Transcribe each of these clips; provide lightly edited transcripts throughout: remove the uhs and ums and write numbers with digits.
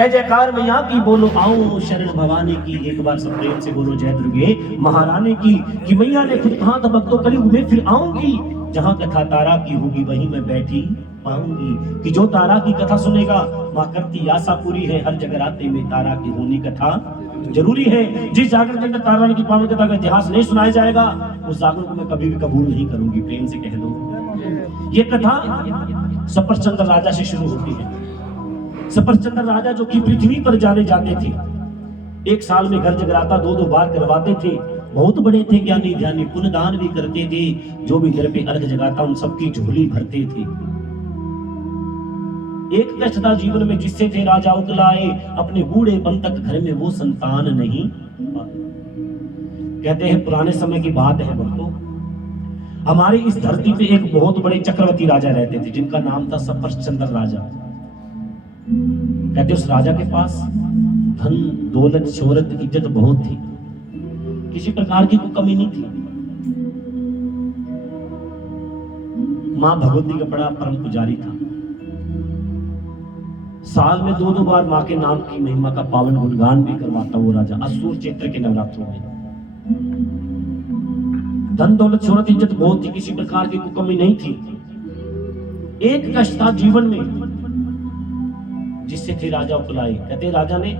जय जयकार मैया की बोलो आओ शरण भवानी की, एक बार सब प्रेम से बोलो जय दुर्गे महारानी की। कि मैया ने खुद कहा था भक्तों कलयुग में फिर आऊंगी, जहां कथा तारा की होगी वहीं मैं बैठी पाऊंगी। कि जो तारा की कथा सुनेगा मां करती आशा पूरी है, हर जगराते में तारा की होनी कथा जरूरी है। जिस जागरण के अंदर तारा रानी की पावन कथा का इतिहास नहीं सुनाया जाएगा उस जागरण को मैं कभी भी कबूल नहीं करूंगी। प्रेम से कह दो। ये कथा सफरचंद राजा से शुरू होती है। सफरचंद राजा जो कि पृथ्वी पर जाने जाते थे, एक साल में घर जगराता दो बार करवाते थे। बहुत बड़े थे, ज्ञानी ध्यानी, पुण्य दान भी करते थे। जो भी घर पे अर्घ जगाता उन सबकी झोली भरते थे। एक कष्ट था जीवन में जिससे थे राजा उकलाए, अपने बूढ़े पन तक घर में वो संतान नहीं पाए। कहते हैं पुराने समय की बात है भक्तों, हमारी इस धरती पे एक बहुत बड़े चक्रवर्ती राजा रहते थे जिनका नाम था सफरचंद राजा। कहते उस राजा के पास धन दौलत शोहरत इज्जत बहुत थी, किसी प्रकार की कोई कमी नहीं थी। मां भगवती का बड़ा परम पुजारी था। साल में दो बार मां के नाम की महिमा का पावन गुणगान भी करवाता वो राजा, असुर चैत्र के नवरात्रों में। धन दौलत शोहरत इज्जत बहुत थी, किसी प्रकार की कोई कमी नहीं थी। एक कष्ट था जीवन में जिससे थे राजा उकलाए। कहते राजा ने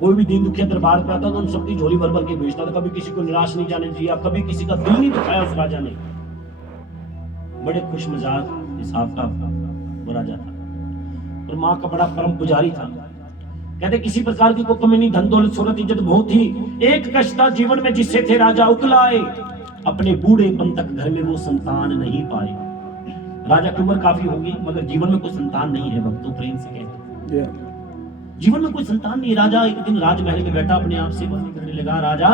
कोई भी दीन दुखिया दरबार पे आता तो उन सबकी झोली भर भर के भेजता था, कभी किसी को निराश नहीं जाने दिया, कभी किसी का दिल नहीं दुखाया उस राजा ने। बड़े खुश मिजाज हिसाब का वो राजा था और मां का बड़ा परम पुजारी था। कहते किसी प्रकार की कोई कमी नहीं, धन दौलत शोहरत इज्जत बहुत थी। एक कष्ट था जीवन में जिससे थे राजा उकलाए, अपने बूढ़ेपन तक घर में वो संतान नहीं पाए। राजा की उम्र काफी होगी मगर जीवन में कोई संतान नहीं है भक्तों। प्रेम से कहते जीवन में कोई संतान नहीं। राजा एक दिन राजमहल में बैठा अपने आप से बातें करने लगा, राजा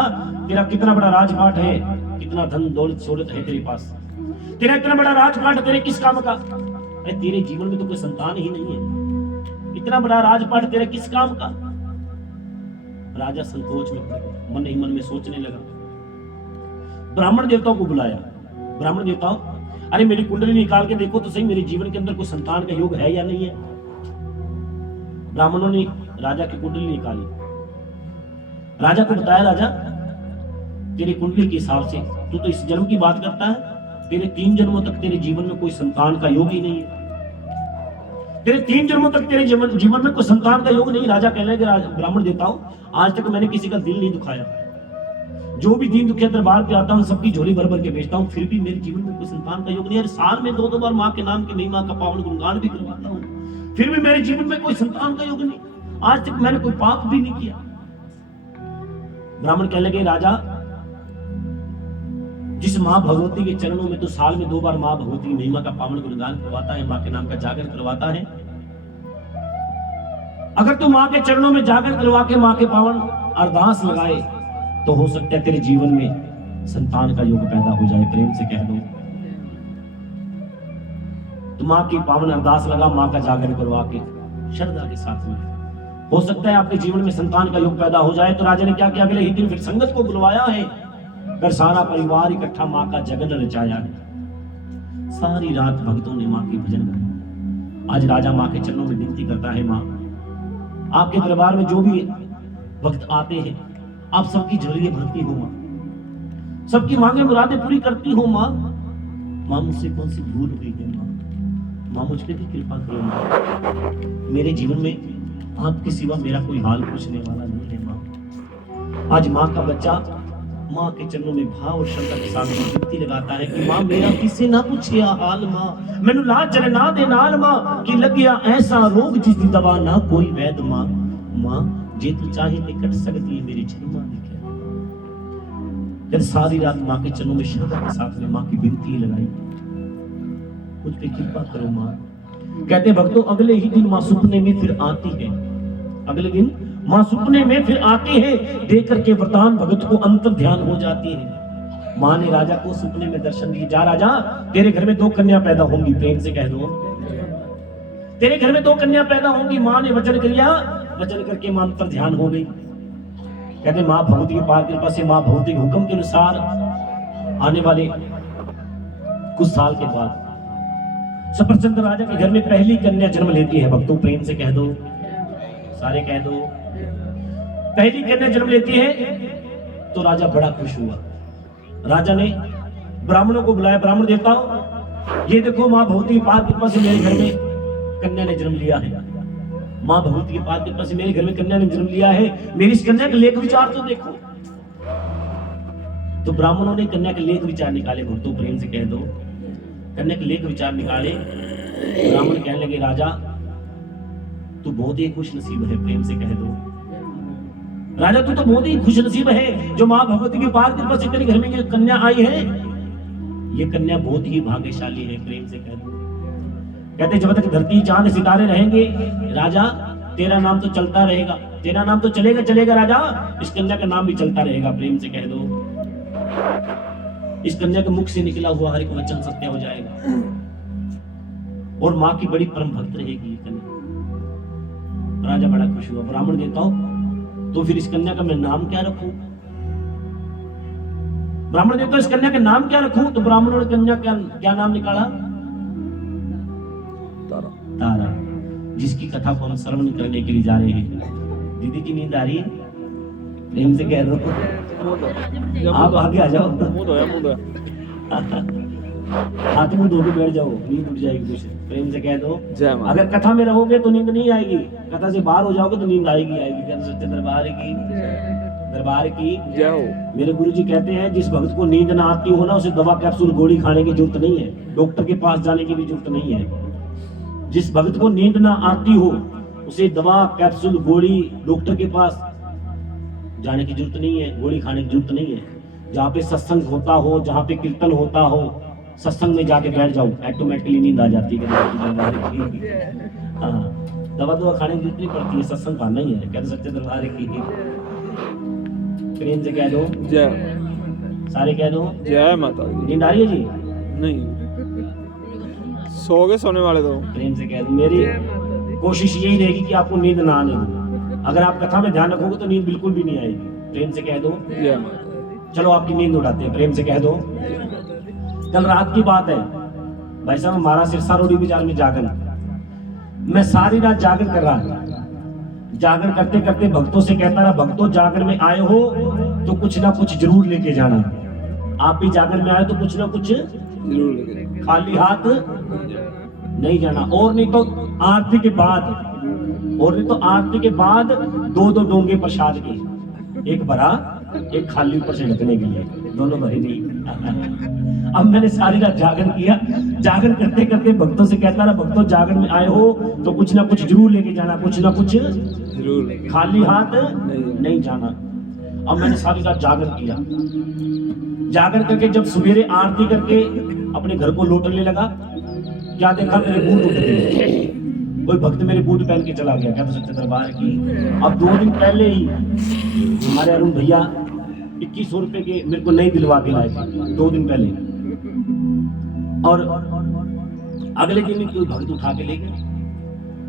तेरा कितना बड़ा राजपाट है, कितना धन दौलत शोहरत है तेरे पास, तेरा इतना बड़ा राजपाट तेरे किस काम का? अरे तेरे जीवन में तो कोई संतान ही नहीं है, इतना बड़ा राजपाट तेरे किस काम का? राजा संकोच में मन ही मन में सोचने लगा। ब्राह्मण देवताओं को बुलाया। ब्राह्मण देवताओं, अरे मेरी कुंडली निकाल के देखो तो सही, मेरे जीवन के अंदर कोई संतान का योग है या नहीं है? ब्राह्मणों ने राजा की कुंडली निकाली। राजा को बताया, राजा तेरी कुंडली के हिसाब से तू तो इस जन्म की बात करता है, तेरे 3 जन्मों तक तेरे जीवन में कोई संतान का योग ही नहीं है। तेरे 3 जन्मों तक तेरे जीवन में कोई संतान का योग नहीं। राजा कहने लगे, ब्राह्मण देवताओं, आज तक मैंने किसी का दिल नहीं दुखाया, जो भी दीन दुखिया दरबार पे आता हूँ सबकी झोली भर भर के भेजता हूँ, फिर भी मेरे जीवन में कोई संतान का योग नहीं है। साल में 2 बार माँ के नाम की महिमा का पावन गुणगान भी करवाता हूँ, फिर भी मेरे जीवन में कोई संतान का योग नहीं। आज तक मैंने कोई पाप भी नहीं किया। ब्राह्मण कहने लगे, राजा जिस मां भगवती के चरणों में तो साल में 2 बार मां भगवती की महिमा का पावन गुणगान करवाता है, मां के नाम का जागरण करवाता है, अगर तू मां के चरणों में जागरण करवा के मां के पावन अरदास लगाए तो हो सकता है तेरे जीवन में संतान का योग पैदा हो जाए। प्रेम से कह दो। तो मां की पावन अरदास लगा, मां का जागरण करवा के श्रद्धा के साथ में हो सकता है आपके जीवन में संतान का योग पैदा हो जाए। तो राजा ने क्या किया, अगले ही दिन फिर संगत को बुलवाया है, फिर सारा परिवार इकट्ठा मां का जगन रचाया है। सारी रात भक्तों ने मां की भजन गाया। आज राजा मां के चरणों में विनती करता है, मां आपके दरबार में जो भी भक्त आते हैं आप सबकी झोली भरती हो मां, सबकी मांगे मुरादें पूरी करती हो मां। मां मुझसे कौन सी भूल हुई है मां, मां मुझ पे भी कृपा करो मां। मेरे जीवन में आपके सिवा मेरा कोई हाल पूछने वाला नहीं है मां। आज मां का बच्चा मां के चरणों में भाव और श्रद्धा के साथ विनती लगाता है कि मां मेरा किसी ना पूछिया हाल मां, मैनू लाज चले ना दे नाल मां, कि लग गया ऐसा रोग जिसकी दवा ना कोई वैद मां। मां जे तू चाहे ते कट सकती है मेरी जन्मा लिखे। जब सारी रात मां के चरणों में श्रद्धा के साथ में मां की विनती लगाई, मुझ पे कृपा करो मां। कहते भक्तों अगले ही दिन मां सपने में फिर आती है। अगले दिन मां सपने में फिर आती है, देख करके वरदान भगत को अंतर ध्यान हो जाती है। मां ने राजा को सपने में दर्शन दिए, जा राजा तेरे घर में 2 कन्या पैदा होंगी। प्रेम से कह दो, तेरे घर में 2 कन्या पैदा होंगी। मां ने वचन किया, वचन करके मां अंतर ध्यान हो गई। कहते मां भगवती की पार कृपा से मां भगवती के हुक्म के अनुसार आने वाले कुछ साल के बाद सफरचंद राजा के घर में पहली कन्या जन्म लेती है। भक्तों प्रेम से कह दो, सारे कह दो। पहली कन्या जन्म लेती है तो राजा बड़ा खुश हुआ। राजा ने ब्राह्मणों को बुलाया, ब्राह्मण देवताओं, ये देखो माँ भगवती की पार कृपा से मेरे घर में कन्या ने जन्म लिया है। माँ भगवती की पार कृपा से मेरे घर में कन्या ने जन्म लिया है, मेरी इस कन्या के लेख विचार तो देखो। तो ब्राह्मणों ने कन्या के लेख विचार निकाले। भक्तों प्रेम से कह दो, कन्या के लेख विचार निकाले। ब्राह्मण कहने लगे, राजा तू बहुत ही खुश नसीब है। प्रेम से कह दो, राजा तू तो बहुत ही खुश नसीब है जो माँ भगवती की पार कृपा से तेरे घर में ये कन्या आई है। ये कन्या बहुत ही भाग्यशाली है। प्रेम से कह दो। कहते जब तक धरती चांद सितारे रहेंगे राजा, तेरा नाम तो चलता रहेगा, तेरा नाम तो चलेगा चलेगा राजा, इस कन्या का नाम भी चलता रहेगा। प्रेम से कह दो, इस कन्या के मुख से निकला हुआ हर एक वचन सत्य हो जाएगा और माँ की बड़ी परम भक्त रहेगी ये कन्या। राजा बड़ा खुश हुआ। ब्राह्मण देवताओं, तो फिर इस कन्या का मैं नाम क्या रखूं? ब्राह्मण देवता इस कन्या का नाम क्या रखूं? तो ब्राह्मणों ने कन्या क्या नाम निकाला? तारा, जिसकी कथा को हम श्रवण करने के लिए जा रहे हैं। दीदी की नींद आ रही है? प्रेम से कह दो, आप आगे आ जाओ। हाथ मुंह धो के बैठ जाओ, नींद उठ जाएगी कुछ। प्रेम से कह दो, अगर कथा में रहोगे तो नींद नहीं आएगी, कथा से बाहर हो जाओगे तो नींद आएगी आएगी। कहते सच्चे दरबार की, दरबार की जय हो। मेरे गुरुजी कहते हैं जिस भक्त को नींद ना आती हो ना, उसे दवा कैप्सूल गोली खाने की जरूरत नहीं है, डॉक्टर के पास जाने की भी जरूरत नहीं है। जिस भक्त को नींद ना आती हो उसे दवा कैप्सूल गोली डॉक्टर के पास जाने की जरूरत नहीं है, गोली खाने की जरूरत नहीं है। जहाँ पे सत्संग होता हो, जहाँ पे कीर्तन होता हो, सत्संग में जाके बैठ जाओ, ऑटोमेटिकली नींद आ जाती है। हाँ, दवा खाने की जरूरत नहीं पड़ती है, सत्संग खाना ही है। कहते सच्चे दरबार की। प्रेम से कह दो जय, सारे कह दो जय माता दी। नींद आ रही है जी? नहीं, सो गए सोने वाले तो। प्रेम से कह दो, मेरी कोशिश यही रहेगी कि आपको नींद ना आने दो। अगर आप कथा में ध्यान रखोगे तो नींद बिल्कुल भी नहीं आएगी। प्रेम से कह दो जय। चलो आपकी नींद उड़ाते हैं। प्रेम से कह दो। कल रात की बात है भाई साहब, हमारा सिरसा रोडी बाजार में जागरण, मैं सारी रात जागरण कर रहा था। जागरण करते करते भक्तों से कहता रहा, भक्तों जागरण में आए हो तो कुछ ना कुछ जरूर लेके जाना। आप भी जागरण में आए तो कुछ ना कुछ जरूर लेके, खाली हाथ नहीं जाना। और नहीं तो आरती के बाद, दो डोंगे प्रसाद के, एक भरा एक खाली ऊपर से ढकने के लिए, दोनों भरे नहीं। अब मैंने सारी रात जागरण किया। जागरण करते करते भक्तों से कहता रहा, भक्तों जागरण में आए हो तो कुछ ना कुछ जरूर लेके जाना, कुछ ना कुछ जरूर, खाली हाथ नहीं जाना। अब मैंने सारी रात जागरण किया। जागरण करके जब सवेरे आरती करके अपने घर को लौटने लगा, क्या देखा, मेरे बूट उठ गए। कोई भक्त मेरे बूट पहन के चला गया। क्या तो सच्चे दरबार की। अब 2 दिन पहले ही हमारे अरुण भैया 2100 रुपए के मेरे को नहीं दिलवा के लाए थे, 2 दिन पहले। और अगले दिन ही कोई भक्त उठा के ले गए।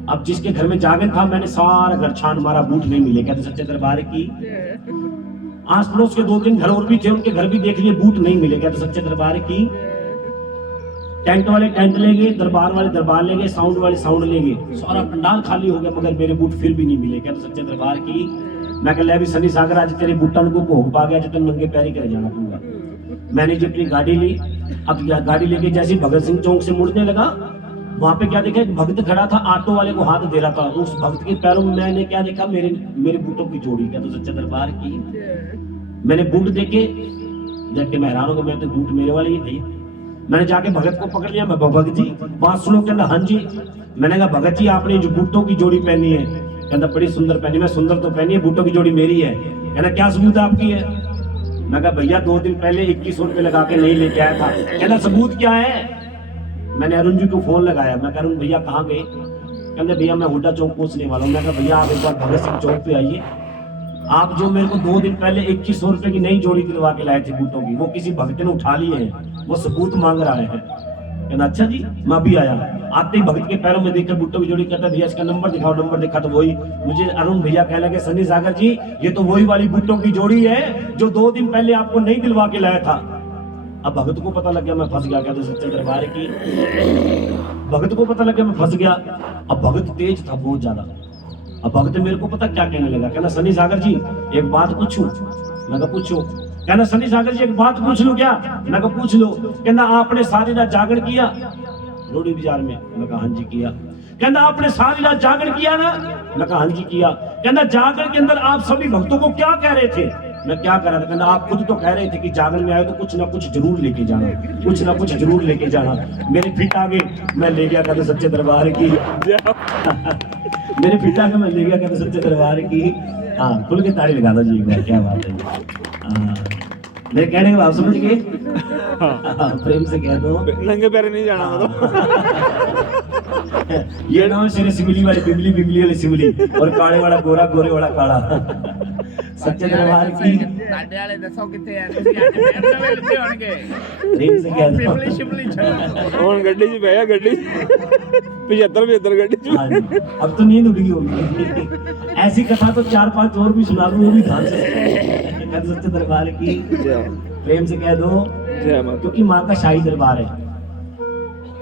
अब जिसके घर में जागरण था, मैंने सारा घर छान मारा, बूट नहीं मिले। क्या तो सच्चे दरबार की। आस पड़ोस के 2-3 घर और भी थे, उनके घर भी देख लिए, बूट नहीं मिले। क्या तो सच्चे दरबार की। टेंट वाले टेंट ले गए, दरबार वाले दरबार ले गए, साउंड वाले साउंड ले गए, सारा पंडाल खाली हो गया, मगर मेरे बूट फिर भी नहीं मिले। क्या तो सच्चे दरबार की। मैं कह भी सनी सागर आज तेरे बूटन को भोग पा गया, जो तुम नंगे पैरी कर जाना पूरा। मैंने जो अपनी गाड़ी ली, अब गाड़ी लेके जैसे भगत सिंह चौक से मुड़ने लगा, वहां पे क्या देखा, एक भक्त खड़ा था, ऑटो वाले को हाथ दे रहा था। उस भक्त के पैरों में मैंने क्या देखा, मेरे बूटों की जोड़ी। क्या तो सच्चे दरबार की। मैंने बूट देखे, देख के मैं हैरान हो गया, मैं तो बूट मेरे वाले ही भैया। मैंने जाके भगत को पकड़ लिया, मैं भगत जी बात सुनो। कहना हाँ जी। मैंने कहा भगत जी आपने जो बूटों की जोड़ी पहनी है, कहना बड़ी सुंदर पहनी। मैं सुंदर तो पहनी है, बूटों की जोड़ी मेरी है। कहना क्या सबूत आपकी है? मैं कहा भैया 2 दिन पहले 2100 रुपए लगा के नहीं लेके आया था। कहना सबूत क्या है? मैंने अरुण जी को फोन लगाया। मैं कह अरुण भैया कहाँ गए? कहते भैया मैं हुड्डा चौक पहुंचने वाला हूँ। मैं कहा भैया आप एक बार भगत सिंह चौक पे आइए। आप जो मेरे को 2 दिन पहले 2100 रुपए की नई जोड़ी दिलवा के लाए थे बूटों की, वो किसी भक्त ने उठा लिए हैं, वो सबूत मांग रहा है। कहना अच्छा जी, मैं अभी आया। आते ही भक्त के पैरों में देखकर बूटों की जोड़ी, कहता भैया इसका नंबर दिखाओ। नंबर देखा तो वही। मुझे अरुण भैया कहने लगे सनी सागर जी ये तो वही वाली बूटों की जोड़ी है जो 2 दिन पहले आपको नहीं दिलवा के लाया था। अब भगत को पता लग गया मैं फंस गया। क्या तो सच्चे दरबार की। भगत को पता लग गया मैं फंस गया। अब भगत तेज था बहुत ज्यादा। अब भक्त मेरे को पता क्या कहने लगा, कहना सनी सागर जी एक बात पूछूं। मैं कहा पूछो। कहना सनी सागर जी एक बात पूछ लूं क्या? मैं कहा पूछ लो। कहना आपने सारी रात जागरण किया रोडी बाजार में? मैं कहा हाँ जी किया। कहना आपने सारी रात जागरण किया ना? मैं कहा हाँ जी किया। कहना जागरण के अंदर आप सभी भक्तों को क्या कह रहे थे? मैं क्या कह रहा था? कहना आप खुद तो कह रहे थे कि जागरण में आए तो कुछ ना कुछ जरूर लेके जाना, कुछ ना कुछ जरूर लेके जाना। मेरे फिट आगे मैं ले गया कहते सच्चे दरबार की मेरे फिट आगे मैं ले गया कहते सच्चे दरबार की। हाँ खुल के ताली लगा दो जी एक बार, क्या बात है। मेरे कहने के बाद समझ गए? प्रेम से कह दो नंगे पैर नहीं जाना ये नाम सिरे सिमली वाली बिमली, बिमली वाली सिमली, और काले वाला गोरा, गोरे वाला काला। सच्चे दरबार की ਸਾਡੇ ਵਾਲੇ ਦੱਸੋ ਕਿੱਥੇ ਆ ਤੁਸੀਂ ਅੱਜ ਫੇਰ ਨਵੇਂ ਲੱਗੇ ਹੋਣਗੇ प्रेम से कह दो। ਸ਼ਿਮਲੀ ਸ਼ਿਮਲੀ ਛੱਡੋ ਹੁਣ ਗੱਡੀ 'ਚ ਬਹਿਆ, ਗੱਡੀ 75 ਗੱਡੀ 'ਚ। हाँ जी, अब तो नींद उड़ गई होगी। ऐसी कथा तो 4-5 और भी सुना दूं, वो भी ध्यान से सुनो। सच्चे दरबार की प्रेम से कह दो, जय माता। क्योंकि माँ का शाही दरबार है।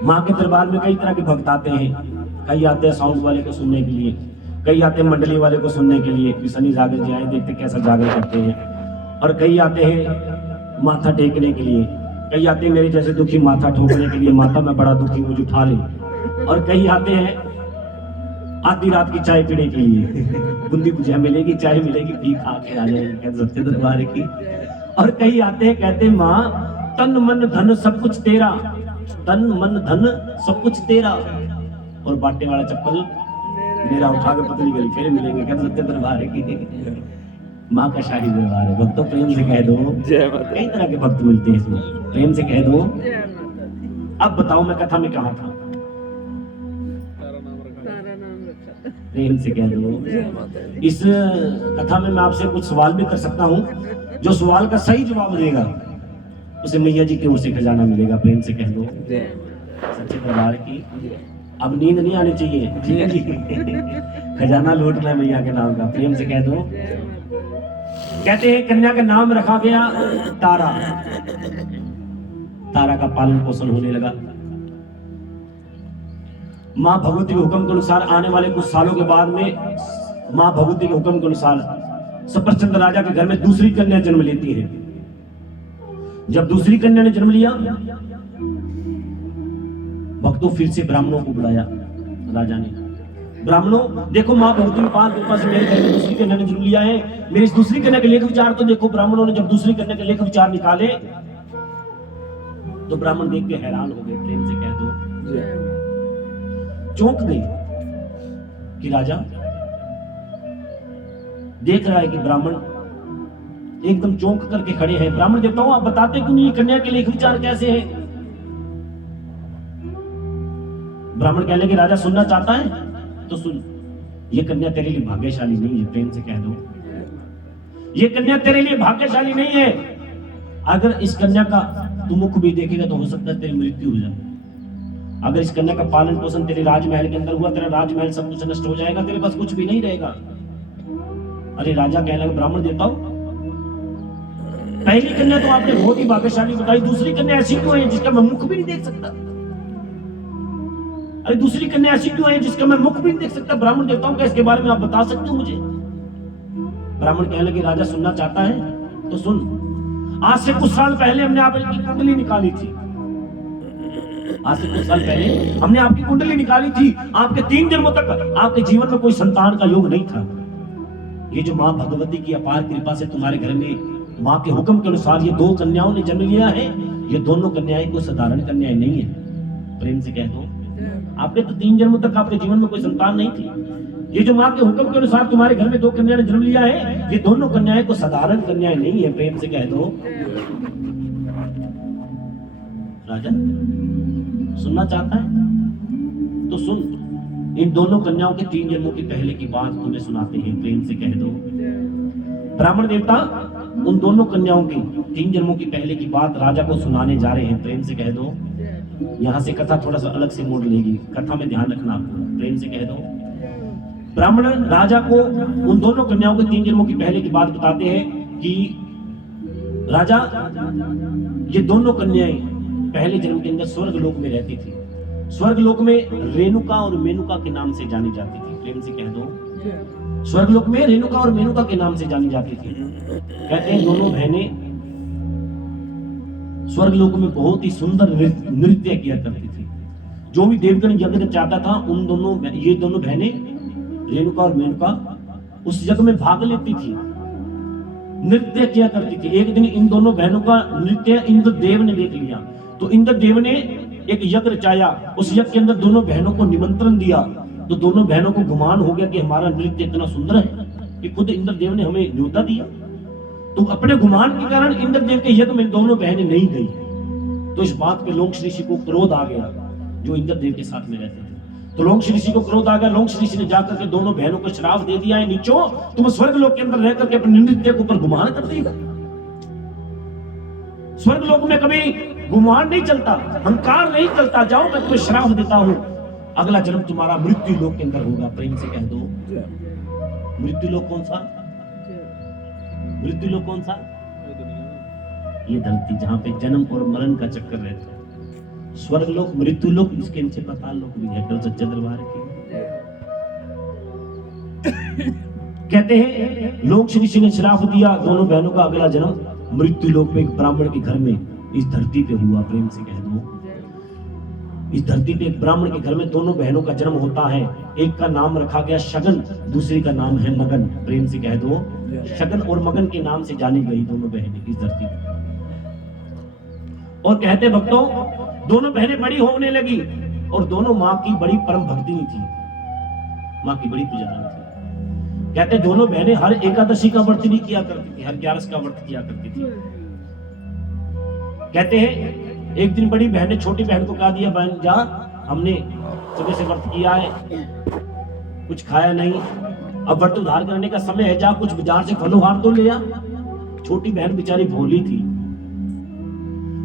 माँ के दरबार में कई तरह के भक्त आते हैं। कई आते हैं सॉन्ग वाले को सुनने के लिए, कई आते हैं मंडली वाले को सुनने के लिए कि सनी जागर जी आए, देखते कैसा जागर करते हैं। और कई आते हैं माथा टेकने के लिए, कई आते हैं मेरे जैसे दुखी माथा ठोकने के लिए, माता मैं बड़ा दुखी मुझे उठा ले। और कई आते हैं आधी रात की चाय पीने के लिए, बूंदी भुजिया मिलेगी, चाय मिलेगी, पी खा के आ जाएंगे कहते सच्चे दरबार की। और कई आते हैं कहते माँ तन मन धन सब कुछ तेरा, तन मन धन सब कुछ तेरा, और बाटे वाला चप्पल मेरा उठा के पतली गली फिर मिलेंगे कहते सच्चे दरबार की। माँ का शाही दरबार है। भक्तों प्रेम से कह दो, जय माता। कई तरह के भक्त मिलते हैं इसमें, प्रेम से कह दो। अब बताओ मैं कथा में कहाँ था? प्रेम से कह दो। इस कथा में मैं आपसे कुछ सवाल भी कर सकता हूँ, जो सवाल का सही जवाब देगा उसे मैया जी की ओर से खजाना मिलेगा। प्रेम से कह दो सच्चे दरबार की। अब नींद नहीं आनी चाहिए, ठीक है जी। खजाना लूटना है मैया के नाम का। प्रेम से कह दो। कहते हैं कन्या का नाम रखा गया तारा। तारा का पालन पोषण होने लगा। माँ भगवती के हुक्म के अनुसार आने वाले कुछ सालों के बाद में माँ भगवती के हुक्म के अनुसार सफरचंद राजा के घर में दूसरी कन्या जन्म लेती है। जब दूसरी कन्या ने जन्म लिया, भक्तों फिर से ब्राह्मणों को बुलाया राजा ने। ब्राह्मणों देखो, माँ भगवती के पास कृपा से मेरे घर में दूसरी कन्या ने जन्म लिया है, मेरी इस दूसरी कन्या के लेख विचार तो देखो। ब्राह्मणों ने जब दूसरी कन्या के लेख विचार निकाले तो ब्राह्मण देख के हैरान हो गए। प्रेम से कह दो चौंक गए कि राजा देख रहा है कि ब्राह्मण एकदम चौंक करके खड़े हैं। ब्राह्मण देवताओं आप बताते क्यों नहीं कन्या के लेख विचार कैसे है? ब्राह्मण कहने लगे राजा सुनना चाहता है तो सुन, ये कन्या तेरे लिए भाग्यशाली नहीं है। प्रेम से कह दो ये कन्या तेरे लिए भाग्यशाली नहीं है। अगर इस कन्या का तू मुख भी देखेगा तो हो सकता है तेरी मृत्यु हो जाए। अगर इस कन्या का पालन पोषण तेरे राजमहल के अंदर हुआ, तेरा राजमहल सब कुछ नष्ट हो जाएगा, तेरे पास कुछ भी नहीं रहेगा। अरे राजा कहने लगा ब्राह्मण देवताओं, पहली कन्या तो आपने बहुत ही भाग्यशाली बताई, दूसरी कन्या ऐसी क्यों है जिसका मैं मुख भी नहीं देख सकता? अरे दूसरी कन्या ऐसी क्यों है जिसका मैं मुख भी नहीं देख सकता? ब्राह्मण देवताओं का इसके बारे में आप बता सकते हो मुझे? ब्राह्मण कहने लगे राजा सुनना चाहता है तो सुन। आज से कुछ साल पहले हमने आपकी कुंडली निकाली थी। आज से कुछ साल पहले हमने आपकी कुंडली निकाली थी। आपके 3 जन्मों तक आपके जीवन में कोई संतान का योग नहीं था। ये जो माँ भगवती की अपार कृपा से तुम्हारे घर में माँ के हुक्म के अनुसार ये 2 कन्याओं ने जन्म लिया है। ये दोनों कन्याएं कोई साधारण कन्याएं नहीं है। प्रेम से कह दो आपके तो 3 जन्मों तक आपके जीवन में कोई संतान नहीं थी। ये जो माँ के हुक्म के अनुसार तुम्हारे घर में 2 कन्याएं ने जन्म लिया है, ये दोनों कन्याएं को साधारण कन्याएं नहीं है। प्रेम से कह दो राजा सुनना चाहता है तो सुन। इन दोनों कन्याओं के 3 जन्मों के पहले की बात तुम्हें सुनाते हैं। प्रेम से कह दो ब्राह्मण देवता उन दोनों कन्याओं की 3 जन्मों की पहले की बात राजा को सुनाने जा रहे हैं। प्रेम से कह दो यहाँ से कथा थोड़ा सा अलग से मोड़ लेगी, कथा में ध्यान रखना। प्रेम से कह दो ब्राह्मण राजा को उन दोनों कन्याओं के 3 जन्मों की पहले की बात बताते हैं कि राजा ये दोनों कन्याएं पहले जन्म के अंदर स्वर्ग लोक में रहती थी। स्वर्ग लोक में रेणुका और मेनुका के नाम से जानी जाती थी। प्रेम से कह दो स्वर्गलोक में रेणुका और मेनुका के नाम से जानी जाती थी। कहते हैं दोनों बहनें स्वर्गलोक में बहुत ही सुंदर नृत्य किया करती थी। जो भी देवगण यज्ञ चाहता था, ये दोनों बहनें रेणुका और मेनुका उस यज्ञ में भाग लेती थी, नृत्य किया करती थी। एक दिन इन दोनों बहनों का नृत्य इंद्रदेव ने देख लिया, तो इंद्रदेव ने एक यज्ञ रचाया। उस यज्ञ के अंदर दोनों बहनों को निमंत्रण दिया, तो दोनों बहनों को गुमान हो गया कि हमारा नृत्य इतना सुंदर है कि खुद इंद्रदेव ने हमें न्योता दिया। तो अपने गुमान के कारण इंद्रदेव के यज्ञ में दोनों बहनें नहीं गई। तो इस बात पे लोंक्ष ऋषि को क्रोध आ गया, जो इंद्रदेव के साथ में रहते थे। तो लोंक्ष ऋषि को क्रोध आ गया। लोंक्ष ऋषि ने जाकर के दोनों बहनों को श्राप दे दिया है, नीचो तुम स्वर्गलोक के अंदर रह करके अपने नृत्य के ऊपर गुमान करती हो। स्वर्गलोक में कभी गुमान नहीं चलता, अहंकार नहीं चलता। जाओ मैं तुम्हें श्राप देता हूं, अगला जन्म तुम्हारा मृत्यु लोक के अंदर होगा। प्रेम से कह दो मृत्यु लोक कौन सा? मृत्यु लोक कौन सा? ये धरती जहां पे जन्म और मरण का चक्कर रहता है। स्वर्गलोक, मृत्यु लोक, इसके नीचे पाताल लोक भी है। कल सच्चे दरबार के कहते हैं लोक ऋषि ने श्राप दिया दोनों बहनों का अगला जन्म मृत्यु लोक में एक ब्राह्मण के घर में इस धरती पे हुआ। प्रेम से कह दो इस धरती पे एक ब्राह्मण के घर में दोनों बहनों का जन्म होता है। एक का नाम रखा गया शगन, दूसरी का नाम है मगन। प्रेम से कह दो शगन और मगन के नाम से जानी गई दोनों बहनें इस धरती पे। और कहते भक्तों दोनों बहनें बड़ी होने लगी और दोनों माँ की बड़ी परम भक्तिनी थी, माँ की बड़ी पुजारी थी। कहते दोनों बहनें हर एकादशी का व्रत भी किया करती थी, हर 11 का व्रत किया करती थी। कहते हैं एक दिन बड़ी बहन ने छोटी बहन को कहा दिया, बहन जा, हमने सुबह से व्रत किया है, कुछ खाया नहीं, अब व्रत उद्धार करने का समय है, जा कुछ बाजार से फलोहार तो ले आ। छोटी बहन बेचारी भोली थी,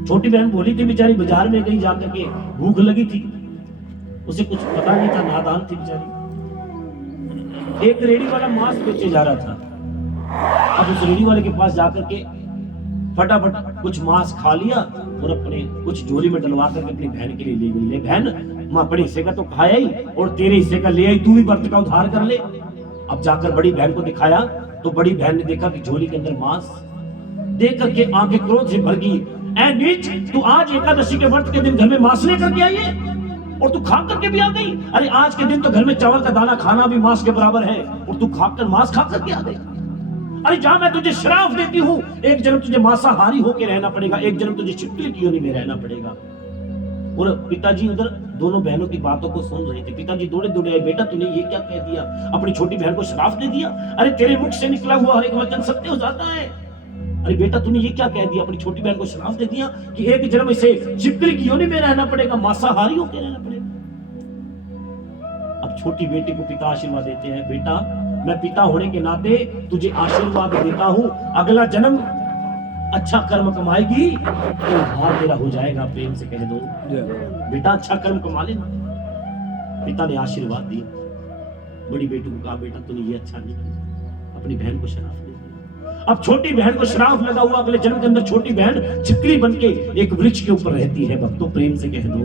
छोटी बहन भोली थी बेचारी, बाजार में गई, जाकर के भूख लगी थी, उसे कुछ पता नहीं था, नादान थी बेचारी। एक रेडी वाला मांस बेचे जा रहा था। अब उस रेडी वाले के पास जाकर के फटाफट कुछ मांस खा लिया और अपने कुछ झोली में डलवा करके अपनी बहन के लिए ले गई। ले बहन, माँ बड़े हिस्से का तो खाया ही और तेरे हिस्से का ले आई, तू भी व्रत का उद्धार कर ले। अब जाकर बड़ी बहन को दिखाया तो बड़ी बहन ने देखा कि झोली के अंदर मांस, देख करके आंखें क्रोध से भर गई। ऐ नीच, तू आज एकादशी के व्रत के दिन घर में मांस लेकर के आई है और तू खा करके भी आ गई। अरे आज के दिन तो घर में चावल का दाना खाना भी मांस के बराबर है और तू खाकर मांस खा करके आ गई। अरे जा, मैं तुझे श्राप देती हूँ, एक जन्म तुझे मांसाहारी होकर रहना पड़ेगा, एक जन्म तुझे छिपकली की योनि में रहना पड़ेगा। और पिताजी उधर दोनों बहनों की बातों को सुन रहे थे। पिताजी दौड़े दौड़े आए, बेटा तूने ये क्या कह दिया, अपनी छोटी बहन को श्राप दे दिया? अरे तेरे मुख से निकला हुआ हर एक वचन सत्य हो जाता है। अरे बेटा तूने ये क्या कह दिया, अपनी छोटी बहन को श्राप दे दिया कि एक जन्म इसे छिपकली की योनि में रहना पड़ेगा, मांसाहारी होकर रहना पड़ेगा। अब छोटी बेटी को पिता आशीर्वाद देते हैं, बेटा मैं पिता होने के नाते तुझे आशीर्वाद देता हूं, अगला जन्म अच्छा कर्म कमाएगी तो उद्धार तेरा हो जाएगा। प्रेम से कह दो बेटा अच्छा कर्म कमा लेना। पिता ने आशीर्वाद दिया। बड़ी बेटी को कहा, बेटा तूने ये अच्छा नहीं किया, अपनी बहन को श्राप दे दिया। अब छोटी बहन को श्राप लगा हुआ, अगले जन्म के अंदर छोटी बहन छिपकली बनके एक वृक्ष के ऊपर रहती है। भक्तों प्रेम से कह दो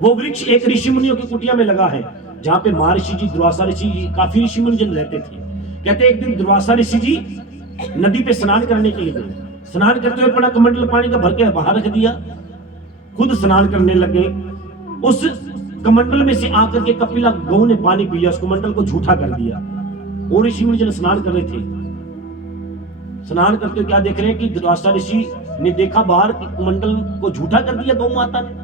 वो वृक्ष एक ऋषि मुनियों की कुटिया में लगा है, जहां पे महर्षि जी, दुर्वासा ऋषि जी, काफी ऋषि मुनि जन रहते थे। कहते एक दिन दुर्वासा ऋषि जी नदी पे स्नान करने के लिए गए। स्नान करते हुए बड़ा कमंडल पानी का भर के बाहर रख दिया, खुद स्नान करने लगे। उस कमंडल में से आकर के कपिला गौ ने पानी पी लिया, उस कमंडल को झूठा कर दिया। और ऋषि मुनि जन स्नान कर रहे थे। स्नान करते हुए क्या देख रहे हैं कि दुर्वासा ऋषि ने देखा बाहर कमंडल को झूठा कर दिया गौ माता ने।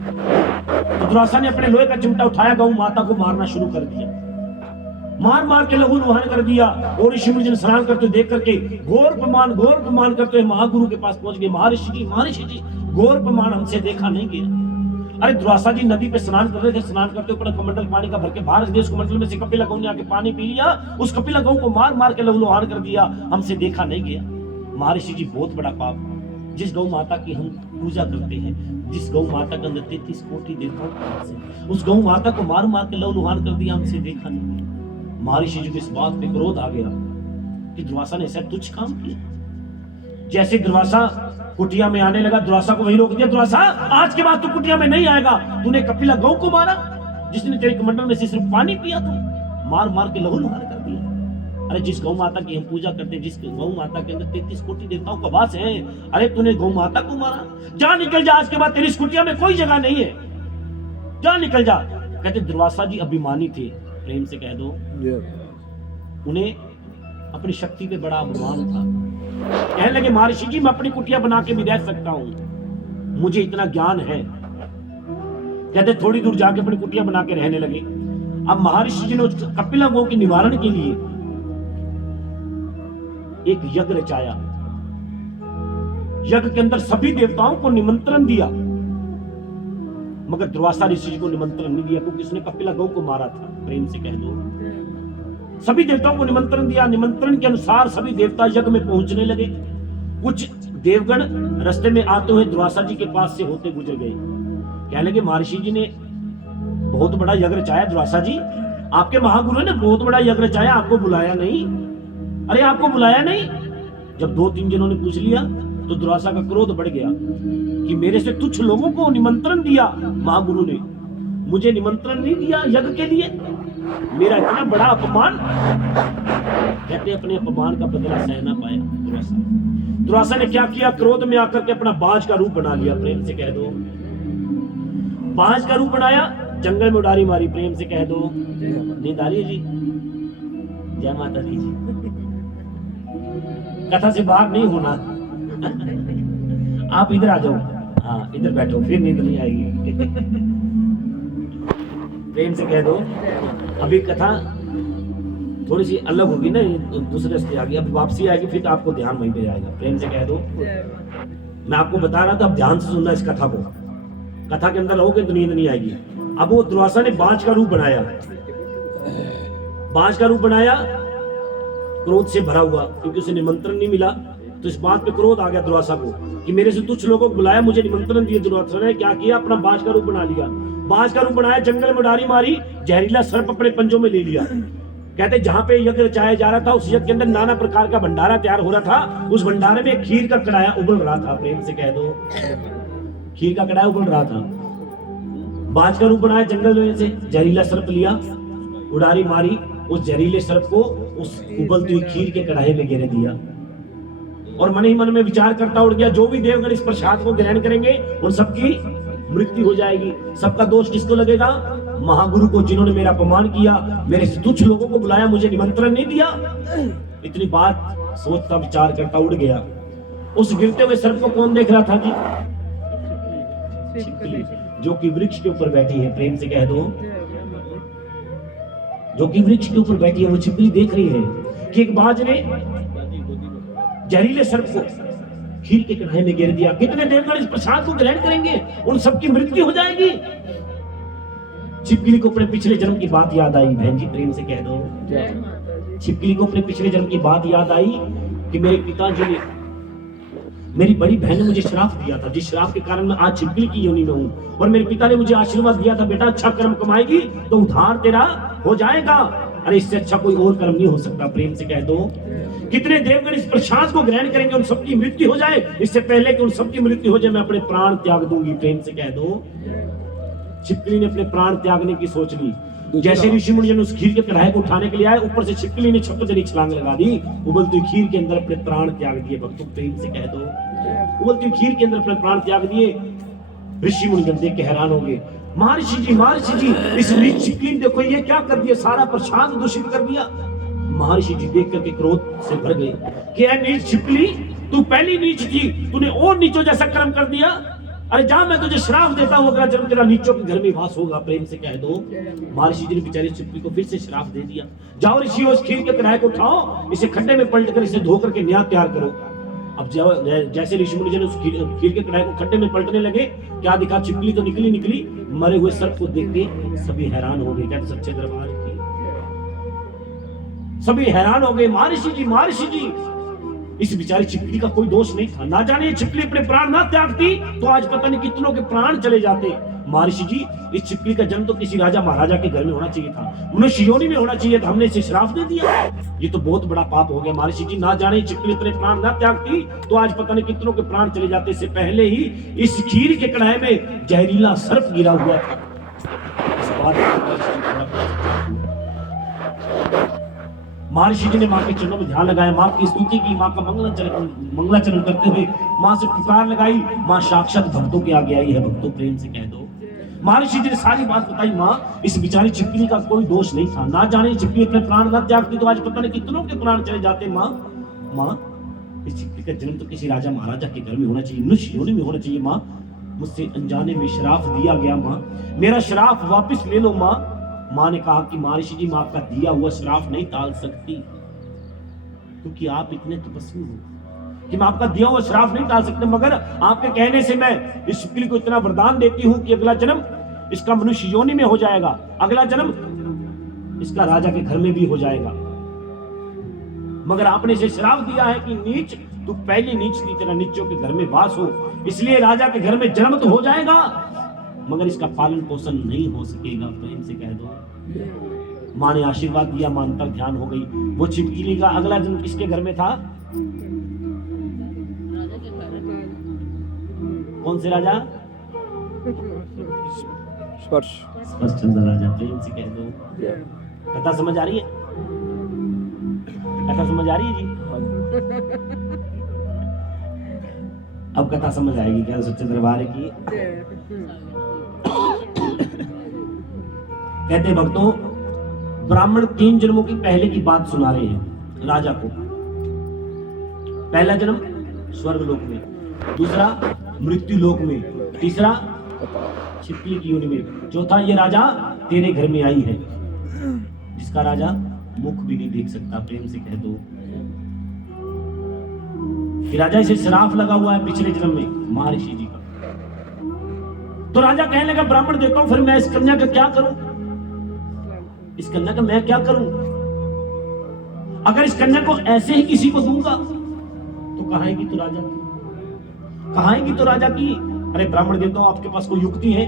तो दुर्वासा ने अपने लोहे का चिमटा उठाया, गौ माता को मारना शुरू कर दिया, मार मार के लहू लुहान कर दिया। और ऋषि मुनि स्नान करते देख करके घोर प्रमाण करते हुए महागुरु के पास पहुंच गए। महर्षि जी घोर प्रमाण हमसे देखा नहीं गया। अरे दुर्वासा जी नदी पे स्नान कर रहे थे, स्नान करते हुए कमंडल पानी का भर के बाहर रख दिया, उस कमंडल में से कपिला गौ ने आके पानी पी लिया, उस कपिला गौ को मार मार के लहू लुहान कर दिया, हमसे देखा नहीं गया। महर्षि जी बहुत बड़ा पाप, जिस गौ माता की हम पूजा करते हैं, जिस गौ माता के अंदर 33 कोटि देवता से, उस गौ माता को मार मार के लहू लुहान कर दिया, हमसे देखा नहीं गया। महर्षि जी को इस बात पे क्रोध आ गया कि दुर्वासा ने ऐसा तुच्छ काम किया। जैसे दुर्वासा कुटिया में आने लगा, दुर्वासा को वहीं रोक दिया। दुर्वासा आज के बाद तू कुटिया में नहीं आएगा, तूने कपिला गौ को मारा जिसने तेरे कमंडल में से सिर्फ पानी पिया था। मार मार के लहूलुहान कर दिया। अरे जिस गौ माता की हम पूजा करते हैं, जिस गौ माता के अंदर 33 कोटि देवताओं का वास है, अरे तूने गौ माता को मारा, जा निकल जा, आज के बाद तेरी इस कुटिया में कोई जगह नहीं है, जा निकल जा। कहते दुर्वासा जी अभिमानी थे, प्रेम से कह दो, उन्हें अपनी शक्ति पे बड़ा अभिमान था। कहने लगे महर्षि जी मैं अपनी कुटिया बना के भी रह सकता हूं, मुझे इतना ज्ञान है। कहते थोड़ी दूर जाके अपनी कुटिया बना के रहने लगे। अब महर्षि जी ने उस कपिला गौ के निवारण के लिए एक यज्ञ रचाया। यज्ञ के अंदर सभी देवताओं को निमंत्रण दिया, मगर दुर्वासा ऋषि जी को निमंत्रण नहीं दिया, क्योंकि उसने कपिला गौ को मारा था। प्रेम से कह दो, सभी देवताओं को निमंत्रण दिया। निमंत्रण के अनुसार सभी देवता यज्ञ में पहुंचने लगे। कुछ देवगण रास्ते में आते हुए दुर्वासा जी के पास से होते गुजर गए। कहने लगे महर्षि जी ने बहुत बड़ा यज्ञ रचाया, दुर्वासा जी आपके महागुरु ने बहुत बड़ा यज्ञ रचाया, आपको बुलाया नहीं। अरे आपको बुलाया नहीं। जब 2-3 जनों ने पूछ लिया तो दुर्वासा का क्रोध बढ़ गया कि मेरे से तुच्छ लोगों को निमंत्रण दिया महागुरु ने, मुझे निमंत्रण नहीं दिया यज्ञ के लिए, मेरा इतना बड़ा अपमान। कहते अपने अपमान का बदला सह ना पाया दुर्वासा। दुर्वासा ने क्या किया, क्रोध में आकर के अपना बाज का रूप बना लिया। प्रेम से कह दो, बाज का रूप बनाया, जंगल में उडारी मारी। प्रेम से कह दो, नींद आ रही है जी? जय माता दी जी। कथा से बाहर नहीं होना, आप इधर आ जाओ, हाँ इधर बैठो, फिर नींद नहीं आएगी। प्रेम से कह दो, अभी कथा थोड़ी सी अलग होगी ना, दूसरे से आगे, अभी वापसी आएगी, फिर आपको ध्यान वहीं पे आएगा। प्रेम से कह दो, मैं आपको बता रहा था, अब ध्यान से सुनना इस कथा को, कथा के अंदर रहोगे तो नींद नहीं आएगी। अब वो दुर्वासा ने बाज का रूप बनाया, बाज का रूप बनाया, क्रोध से भरा हुआ, क्योंकि उसे निमंत्रण नहीं मिला, तो इस बात पे क्रोध आ गया दुर्वासा को कि मेरे से तुच्छ लोगों को बुलाया, मुझे निमंत्रण दिया। दुर्वासा ने क्या किया, अपना बाज का रूप बना लिया। बाज का रूप बनाया, जंगल में उडारी मारी, जहरीला सर्प अपने पंजों में ले लिया। कहते जहां पे यज्ञ रचाया जा रहा था, उस यज्ञ के अंदर नाना प्रकार का भंडारा तैयार हो रहा था। उस भंडारे में खीर का कड़ाया उबल रहा था। प्रेम से कह दो, खीर का कड़ाया उबल रहा था। बाज का रूप बनाया, जंगल में से जहरीला सर्प लिया, उडारी मारी, उस जहरीले सर्प को उस उबलती हुई खीर के कड़ाहे में गिरा दिया। और मन ही मन में विचार करता उड़ गया, जो भी देवगण इस प्रसाद को ग्रहण करेंगे उन सबकी मृत्यु हो जाएगी। सबका दोष किसको लगेगा? महागुरु को, जिन्होंने मेरा अपमान किया, मेरे से तुच्छ लोगों को बुलाया, मुझे निमंत्रण नहीं दिया। इतनी बात सोचता विचार करता उड़ गया। उस गिरते हुए सर्प को कौन देख रहा था जी? छिपकली, जो कि वृक्ष के ऊपर बैठी है। प्रेम से कह दो, जो कि वृक्ष के ऊपर बैठी है, वो छिपकली देख रही है कि एक बाज ने जहरीले सर्प को खीर के कढ़ाई में गिर दिया। कितने देवगण इस प्रसाद को ग्रहण करेंगे, उन सबकी मृत्यु हो जाएगी। छिपकली को अपने पिछले जन्म की बात याद आई। बहन जी प्रेम से कह दो, छिपकली को अपने पिछले जन्म की बात याद आई कि मेरे पिताजी ने, मेरी बड़ी बहन ने मुझे श्राप दिया था, जिस श्राप के कारण मैं आज छिपकली की योनि में हूँ। और मेरे पिता ने मुझे आशीर्वाद दिया था, बेटा अच्छा कर्म कमाएगी तो उद्धार तेरा हो जाएगा। अरे इससे अच्छा कोई और कर्म नहीं हो सकता। प्रेम से कह दो, कितने देवगण इस प्रसाद को ग्रहण करेंगे, उन सबकी मृत्यु हो जाए, इससे पहले कि उन सबकी मृत्यु हो जाए मैं अपने प्राण त्याग दूंगी। प्रेम से कह दो, छिपकली ने अपने प्राण त्यागने की सोच ली। जैसे ऋषि मुनि उस खीर के कढ़ाई को उठाने के लिए आए, ऊपर से छिपकली ने छप्पन छलांग लगा दी, उबलती हुई खीर के अंदर अपने प्राण त्याग दिए। भक्तों प्रेम से कह दो, उबलती हुई खीर के अंदर अपने प्राण त्याग दिए। ऋषि मुनि देख के हैरान हो गए, महर्षि जी इस नीच छिपकली देखो ये क्या कर दिया, सारा प्रसाद दूषित कर दिया। महर्षि जी देख करके क्रोध से भर गए कि ऐ नीच छिपकली, तू पहली नीच थी, तूने और नीचों जैसा कर्म कर दिया। अरे जा, मैं तुझे श्राप देता हूँ, अगला जन्म तेरा नीचों के घर में वास होगा। प्रेम से कह दो, महर्षि जी ने बेचारी छिपकली को फिर से श्राप दे दिया। जाओ ऋषि, उस खीर के कढ़ाई को उठाओ, इसे खड्डे में पलट कर इसे धो करके नया तैयार करो। अब जैसे ऋषि मुनि ने उस खीर के कढ़ाई को खड्डे में पलटने लगे, क्या दिखा, छिपकली तो निकली, मरे हुए सर्प को देख के सभी हैरान हो गए। क्या सच्चे दरबार की सभी हैरान हो गए। महर्षि जी इस बेचारी छिपकली का कोई दोष नहीं था, ना जाने छिपकली अपने प्राण ना त्यागती तो आज पता नहीं कितनों के प्राण चले जाते। महर्षि जी, इस छिपकली का जन्म तो किसी राजा महाराजा के घर में होना चाहिए था, मनुष्य योनि में होना चाहिए था, हमने इसे श्राप दे दिया। ये तो बहुत बड़ा पाप हो गया। महर्षि जी, ना जाने छिपकली अपने प्राण ना त्यागती तो आज पता नहीं कितनों के प्राण चले जाते। इससे पहले ही इस खीर के कढ़ाई में जहरीला सर्प गिरा हुआ था। इस बात महर्षि जी ने माँ के चरणों में ध्यान लगाया, माँ की स्तुति की, माँ का मंगलाचरण करते हुए माँ से पुकार लगाई। माँ साक्षात भक्तों के आगे आई है, भक्तों प्रेम से कह दो। महर्षि जी ने सारी बात बताई। माँ, इस बेचारी छिपकली का कोई दोष नहीं था, ना जाने छिपकली अपने प्राण न त्यागती तो आज पता नहीं कितनों के प्राण चले जाते। माँ, इस छिपकली का जन्म तो किसी राजा महाराजा के घर में होना चाहिए, मनुष्य योनि में होना चाहिए। माँ, मुझसे अनजाने में श्राप दिया गया। माँ, मेरा श्राप वापस ले लो। माँ ने कहा कि महर्षि जी, माँ आपका दिया हुआ श्राप नहीं टाल सकती, क्योंकि आप इतने तपस्वी हो कि मैं आपका दिया हुआ श्राप नहीं टाल सकते, मगर आपके कहने से मैं इस छिपकली को इतना वरदान देती हूं कि अगला जन्म इसका मनुष्य योनि में हो जाएगा, अगला जन्म इसका राजा के घर में भी हो जाएगा। मगर आपने इसे श्राप दिया है कि नीच, तू पहली नीच थी, तेरा नीचों के घर में वास हो, इसलिए राजा के घर में जन्म तो हो जाएगा मगर इसका पालन पोषण नहीं हो सकेगा। प्रेम से कह दो। माँ ने आशीर्वाद दिया, मां अंतर ध्यान हो गई। वो छिपकली का अगला जन्म किसके घर में था? कौन से राजा? स्पर्श चंद्र राजा। प्रेम से कह दो। कथा समझ आ रही है? कथा समझ आ रही है जी? अब कथा समझ आएगी क्या सच्चे दरबार की? कहते भक्तों, ब्राह्मण 3 जन्मों की पहले की बात सुना रहे हैं राजा को। पहला जन्म स्वर्ग लोक में, दूसरा मृत्यु लोक में, तीसरा छिपकली की योनि में, चौथा ये राजा तेरे घर में आई है जिसका राजा मुख भी नहीं देख सकता। प्रेम से कह दो कि राजा इसे श्राप लगा हुआ है पिछले जन्म में महर्षि जी का। तो राजा कहने लगा, ब्राह्मण देता हूं, फिर मैं इस कन्या का क्या करूं? इस कन्या का मैं क्या करूं? अगर इस कन्या को ऐसे ही किसी को दूंगा तो कहाएगी तो राजा की, कहाएगी तो राजा की। अरे ब्राह्मण देता हूं, आपके पास कोई युक्ति है?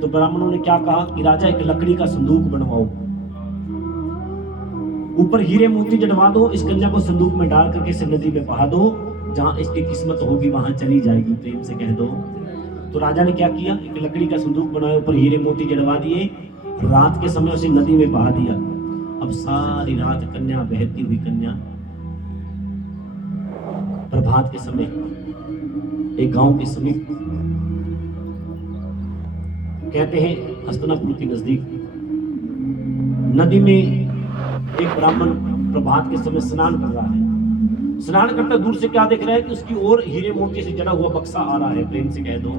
तो ब्राह्मणों ने क्या कहा कि राजा एक लकड़ी का संदूक बनवाओ, ऊपर हीरे मोती जड़वा दो, इस कन्या को संदूक में डाल करके इसे नदी में बहा दो, जहां इसकी किस्मत होगी वहां चली जाएगी। प्रेम से कह दो। तो राजा ने क्या किया? एक लकड़ी का संदूक बनाया, ऊपर हीरे मोती जड़वा दिए, रात के समय उसे नदी में बहा दिया। अब सारी रात कन्या बहती हुई कन्या प्रभात के समय एक गांव के समीप, कहते हैं हस्तिनापुर के नजदीक, नदी में एक ब्राह्मण प्रभात के समय स्नान कर रहा है। स्नान करता दूर से क्या देख रहा है कि उसकी ओर हीरे मोती से जड़ा हुआ बक्सा आ रहा है। प्रेम से कह दो।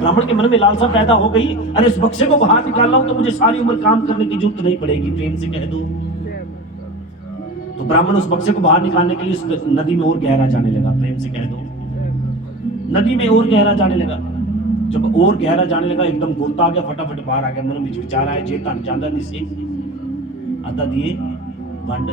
ब्राह्मण के मन में लालसा पैदा हो गई, अरे इस बक्से को बाहर निकाल हूं तो मुझे सारी उम्र काम करने की जरूरत नहीं पड़ेगी। प्रेम से कह दो। तो ब्राह्मण उस बक्से को बाहर निकालने के लिए उस नदी में और गहरा जाने लगा। प्रेम से कह दो। नदी में और गहरा जाने लगा। जब और गहरा जाने लगा, एकदम गोता आ गया, फटाफट बाहर आ गया। मन में विचार आया, जेता ज्यादा दिसे आधा दिए बांट,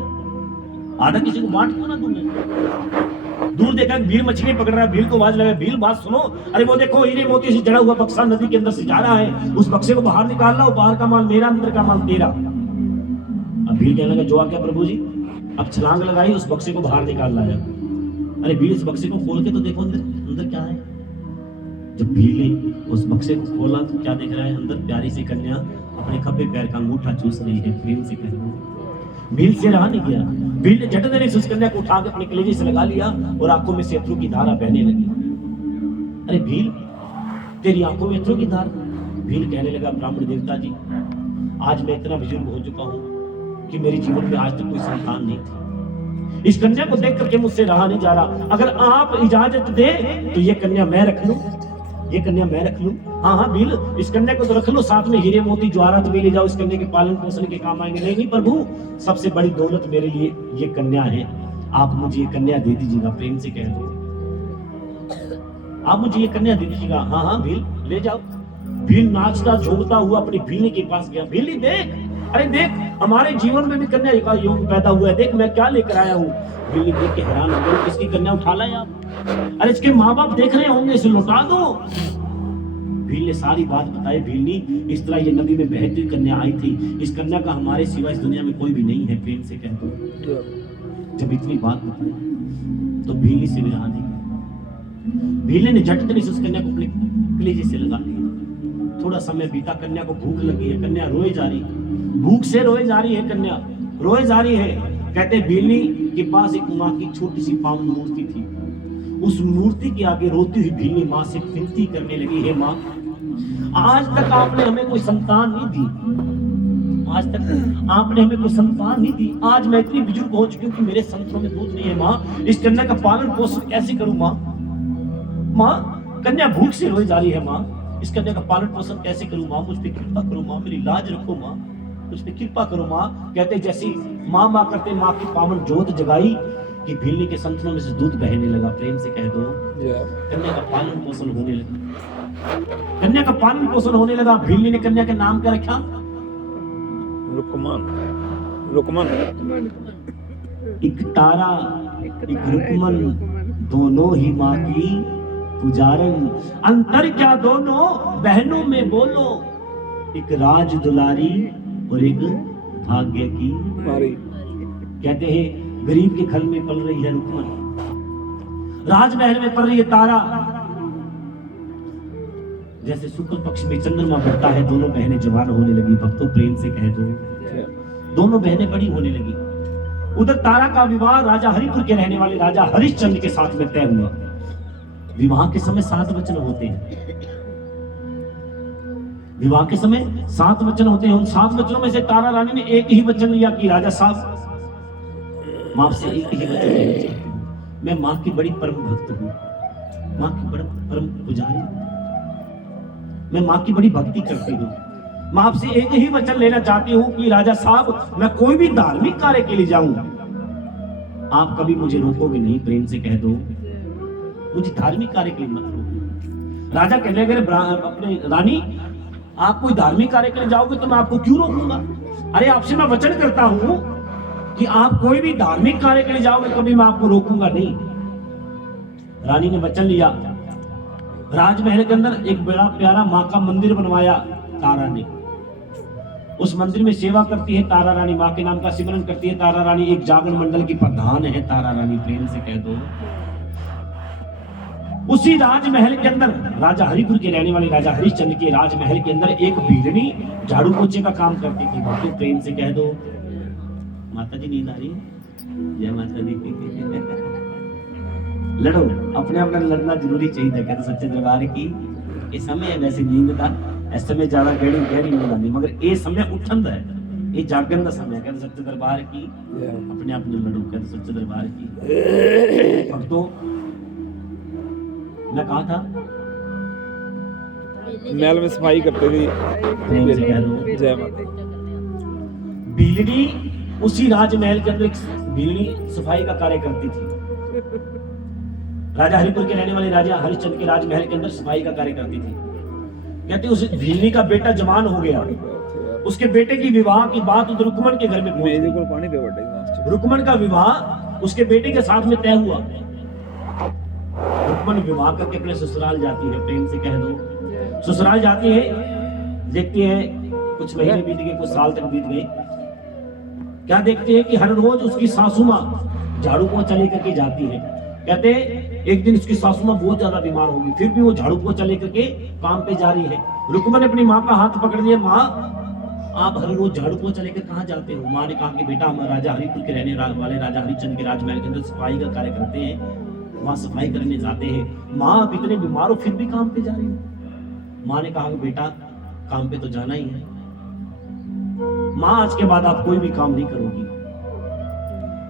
आधा किसी को बांट क्यों ना दूं मैं? दूर देखा भील मछली पकड़ रहा है, भील को आवाज लगा, भील बात सुनो, अरे वो देखो हीरे मोती से जड़ा हुआ बक्सा नदी के अंदर से जा रहा है, उस बक्से को बाहर निकाल लो, बाहर का माल मेरा, अंदर का माल तेरा। अब भील कहने लगा, जो आ गया प्रभु जी। अब छलांग लगाई, उस बक्से को बाहर निकाल लाया। अरे भील इस बक्से को खोल के तो देखो अंदर क्या है। जब भील ने उस बक्से को खोला तो क्या देख रहा है? अंदर प्यारी सी कन्या अपने खब्बे पैर का अंगूठा चूस रही है। प्रेम से कह दो। भील से रहा नहीं गया, भील ने झट देने उस कन्या को उठा के अपने कलेजे से लगा लिया और आंखों में से अश्रु की धारा बहने लगी। अरे भील, तेरी आंखों में अश्रु की धारा? भील कहने लगा, ब्राह्मण देवता जी, आज मैं इतना बुजुर्ग हो चुका हूं कि मेरे जीवन में आज तक कोई संतान नहीं थी। इस कन्या को देख करके मुझसे रहा नहीं जा रहा। अगर आप इजाजत दे तो ये कन्या मैं रख लूं, ये कन्या मैं रख लूं। हाँ भील, इस कन्या को तो रख लो, साथ में हीरे मोती ज्वारात भी ले जाओ, इस कन्या के पालन पोषण के काम आएंगे। नहीं प्रभु, सबसे बड़ी दौलत मेरे लिए ये कन्या है, आप मुझे ये कन्या दे दीजिएगा। प्रेम से कह दो, आप मुझे ये कन्या दे दीजिएगा। हाँ भील, ले जाओ। भील नाचता झूमता हुआ अपनी भील के पास गया। भील देख, अरे देख, हमारे जीवन में भी कन्या का योग पैदा हुआ है, देख मैं क्या लेकर आया हूँ। भील देख के हैरान हो गए, किसकी कन्या उठा लाया आप? अरे इसके माँ बाप देख रहे होंगे, इसे लौटा दो। भील ने सारी बात बताई। भील ने इस तरह ये नदी में बहती हुई कन्या आई थी, इस कन्या का हमारे सिवा इस दुनिया में कोई भी नहीं है। प्रेम से कह दो। जब इतनी बात बताई तो भील से भी रहा नहीं। भील ने झट देने से उस कन्या को अपने कलेजे से लगा लिया। थोड़ा समय बीता, कन्या को भूख लगी है, कन्या रोए जा रही, भूख से रोए जा रही है कन्या। रोए जा रही है। कहते भीलनी के पास एक माँ की छोटी सी पावन मूर्ति थी। उस मूर्ति के आगे रोती हुई भीलनी माँ से विनती करने लगी, हे माँ, आज तक आपने हमें कोई संतान नहीं दी, आज तक आपने हमें कोई संतान नहीं दी। आज मैं इतनी बुजुर्ग हो चुकी हूँ कि मेरे संतानों में दूध नहीं है माँ, इस कन्या का पालन पोषण कैसे करूं माँ? माँ, कन्या भूख से रोई जा रही है माँ, इस कन्या का पालन पोषण कैसे करूं माँ? मुझ पे कृपा करो माँ, मेरी लाज रखो माँ, मुझ पे कृपा करो माँ। कहते जैसी माँ माँ करते माँ की पावन जोत जगाई कि भीलनी के संतनों में से दूध बहने लगा। प्रेम से कह दो, कन्या का पालन पोषण होने लगा, कन्या का पालन पोषण होने लगा। भीलनी ने कन्या के नाम क्या रखा? रुकमान। रुकमान। एक तारा एक रुकमन, दोनों ही माँ की पुजारन। अंतर क्या दोनों बहनों में बोलो, एक राज दुलारी और एक भाग्य की मारी। कहते हैं गरीब के घर में पल रही है रुकमन, राजमहल में पल रही है तारा। जैसे शुक्ल पक्ष में चंद्रमा बढ़ता है, दोनों बहनें जवान होने लगी। भक्तों प्रेम से कह दो, दोनों बहनें बड़ी होने लगी। उधर तारा का विवाह राजा हरिपुर के रहने वाले राजा हरिश्चंद्र के साथ में तय हुआ। विवाह के समय 7 वचन होते हैं, विवाह के समय 7 वचन होते हैं। उन 7 वचनों में से तारा रानी ने एक ही वचन लिया कि राजा साहब, मां से एक ही वचन लेना चाहती हूं, मैं मां की बड़ी परम भक्त हूं, मां की बड़ी परम पुजारी, मैं मां की बड़ी भक्ति करती हूं। मैं आपसे एक ही वचन लेना चाहती हूं कि राजा साहब, मैं कोई भी धार्मिक कार्य के लिए जाऊं, आप कभी मुझे रोकोगे नहीं। प्रेम से कह दो, मुझे धार्मिक कार्य के लिए मत रोको। राजा कहने लगे, अपने रानी, आप कोई धार्मिक कार्य के लिए जाओगे तो मैं आपको क्यों रोकूंगा? अरे आपसे मैं वचन करता हूं कि आप कोई भी धार्मिक कार्य के लिए जाओगे, कभी मैं आपको रोकूंगा नहीं। रानी ने वचन लिया। राजमहल के अंदर एक बड़ा प्यारा माँ का मंदिर बनवाया तारा ने। उस मंदिर में सेवा करती है तारा रानी, माँ के नाम का सिमरन करती है तारा रानी। एक जागरण मंडल की प्रधान है तारा रानी। प्रेम से कह दो, उसी राजमहल के अंदर राजा हरिपुर के रहने वाले राजा हरिश्चंद्र के राजमहल के अंदर एक भीलनी झाड़ू पोछे का काम करती थी। भक्तों प्रेम से कह दो, माता जी नींद आ रही है? जय माता दी। लड़ो, अपने अपने लड़ना जरूरी चाहिए। कहते सच्चे दरबार की ये समय है वैसे नींद का, इस समय ज्यादा गहरी गहरी नींद आती, मगर ये समय उठन दा है, ये जागन का समय। कहते सच्चे दरबार की अपने आप ने लड़ो। कहते सच्चे दरबार की भक्तों, मैं कहा था महल में सफाई करते थे। जय माता। भीलनी उसी राजमहल के अंदर भीलनी सफाई का कार्य करती थी। राजा हरिपुर के रहने वाले राजा हरिश्चंद्र के राजमहल के अंदर सफाई का कार्य करती थी। कहते उस भीलनी का बेटा जवान हो गया। उसके बेटे की विवाह की बात उधर रुकमन के घर में पहुंची। रुकमन का विवाह उसके बेटे के साथ में तय हुआ। रुकमन विवाह करके अपने ससुराल जाती है। प्रेम से कह दो, ससुराल जाती है। देखती है कुछ महीने बीत गए, कुछ साल तक बीत गए। क्या देखते हैं कि हर रोज उसकी सासू माँ झाड़ू पोछा लेकर के जाती है। कहते एक दिन उसकी सासू माँ बहुत ज्यादा बीमार होगी, फिर भी वो झाड़ू पोछा लेकर के काम पे जा रही है। रुकमन ने अपनी माँ का हाथ पकड़ लिया, माँ आप हर रोज झाड़ू पोछा लेकर कहाँ जाते हो? माँ ने कहा कि बेटा हम राजा हरिपुर के रहने वाले राजा हरिश्चंद्र के राजमहल के अंदर सफाई का कार्य करते हैं, वहाँ सफाई करने जाते हैं। माँ आप इतने बीमार हो फिर भी काम पे जा रही हो। माँ ने कहा बेटा काम पे तो जाना ही है। माँ आज के बाद आप कोई भी काम नहीं करोगी,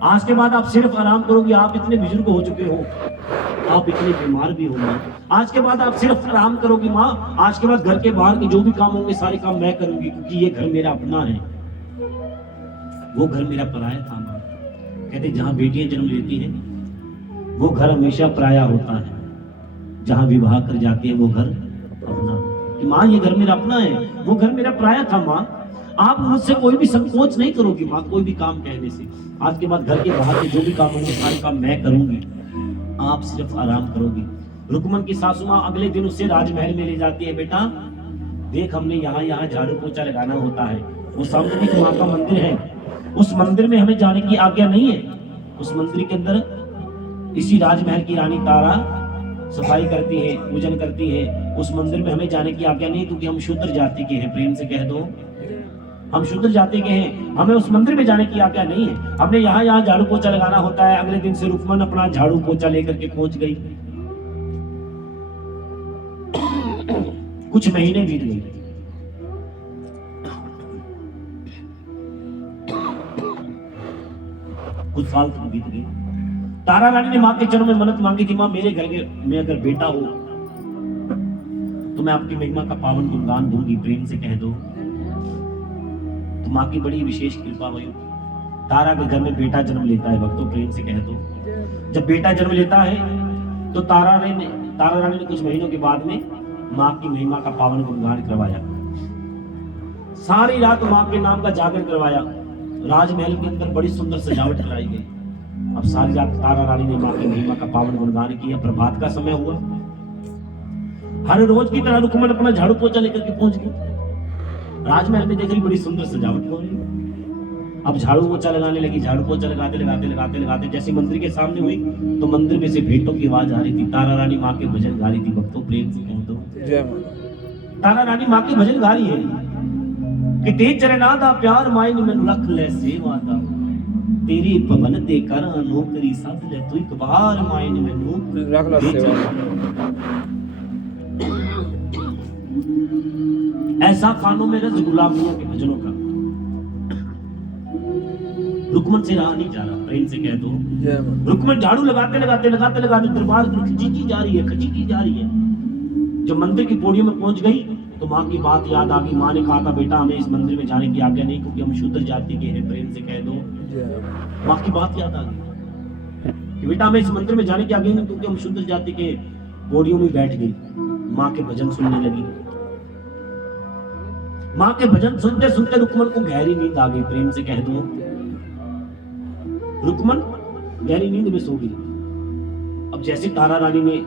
आज के बाद आप सिर्फ आराम करोगी। आप इतने बुजुर्ग हो चुके हो, आप इतने बीमार भी हो माँ, आज के बाद आप सिर्फ आराम करोगी माँ। आज के बाद घर के बाहर के जो भी काम होंगे सारे काम मैं करूंगी, क्योंकि ये घर मेरा अपना है, वो घर मेरा पराया था माँ। कहते जहाँ बेटियां जन्म लेती हैं वो घर हमेशा पराया होता है, जहाँ विवाह कर जाती है वो घर अपना। कि माँ ये घर मेरा अपना है, वो घर मेरा पराया था माँ। आप मुझसे कोई भी संकोच नहीं करोगी माँ, कोई भी काम कहने से। आज के बाद घर के बाहर के जो भी काम होंगे सारे काम मैं करूंगी, आप सिर्फ आराम करोगी। रुकमन की सासू माँ अगले दिन उससे राजमहल में ले जाती है। बेटा देख हमने यहाँ झाड़ू पोछा लगाना होता है, वो सामुद्रिक माँ का मंदिर है, उस मंदिर में हमें जाने की आज्ञा नहीं है। उस मंदिर के अंदर इसी राजमहल की रानी तारा सफाई करती है, पूजन करती है। उस मंदिर में हमें जाने की आज्ञा नहीं, क्योंकि हम शूद्र जाति के हैं। प्रेम से कह दो, हम शूद्र जाति के हैं, हमें उस मंदिर में जाने की आज्ञा नहीं है। हमने यहाँ यहाँ झाड़ू पोछा लगाना होता है। अगले दिन से रुक्मन अपना झाड़ू पोछा लेकर के पहुंच गई। कुछ महीने बीत गए। कुछ साल तक बीत गए। तारा रानी ने मां के चरणों में मन्नत मांगी थी, मां मेरे घर में अगर बेटा हो तो मैं आपकी महिमा का पावन गुणगान दूंगी, प्रेम से कह दो। तो मां की बड़ी विशेष कृपा हुई। तारा के घर में बेटा जन्म लेता है भक्तों, प्रेम से कह दो। जब बेटा जन्म लेता है तो तारा रानी ने कुछ महीनों के बाद में मां की महिमा का पावन गुणगान करवाया। सारी रात मां के नाम का जागरण करवाया। राजमहल के अंदर बड़ी सुंदर सजावट कराई गई। अब सारी रात तारा रानी ने मां की महिमा का पावन गुणगान किया। प्रभात का समय हुआ। हर रोज की तरह रुक्मन अपना झाड़ू पोछा लेकर के पहुंच गई। राजमहल में देख रही बड़ी सुंदर सजावट हो रही। अब झाड़ू पोछा लगाने लगी। झाड़ू पोछा लगाते जैसे मंदिर के सामने हुई तो मंदिर में से भेंटों की आवाज आ रही थी। तारा रानी माँ के भजन गा रही थी भक्तों, प्रेम से कह दो। तारा रानी माँ के भजन गा रही है कि तेज चरना दा प्यार माइन मैनू रख ले सेवा दा, तेरी भवन ते करा नौकरी सद ले तू एक बार माइन मैनू रख ले सेवा। ऐसा कानों में रस गुलाबियों के भजनों का। रुक्मन से रहा नहीं जा रहा, प्रेम से कह दो। रुक्मन झाड़ू लगाते दरबार खींची जा रही है। जब मंदिर की पौड़ियों में पहुंच गई तो माँ की बात याद आ गई। माँ ने कहा था बेटा हमें इस मंदिर में जाने की आज्ञा नहीं, क्योंकि हम शूद्र जाति के हैं, प्रेम से कह दो। माँ की बात याद आ गई कि बेटा हमें इस मंदिर में जाने की आज्ञा नहीं, क्योंकि हम शूद्र जाति के। पौड़ियों में बैठ गई, माँ के भजन सुनने लगी। माँ के भजन सुनते सुनते रुक्मन को गहरी नींद आ गई, प्रेम से कह दो। रुक्मन गहरी नींद में सो गई। अब जैसे तारा रानी ने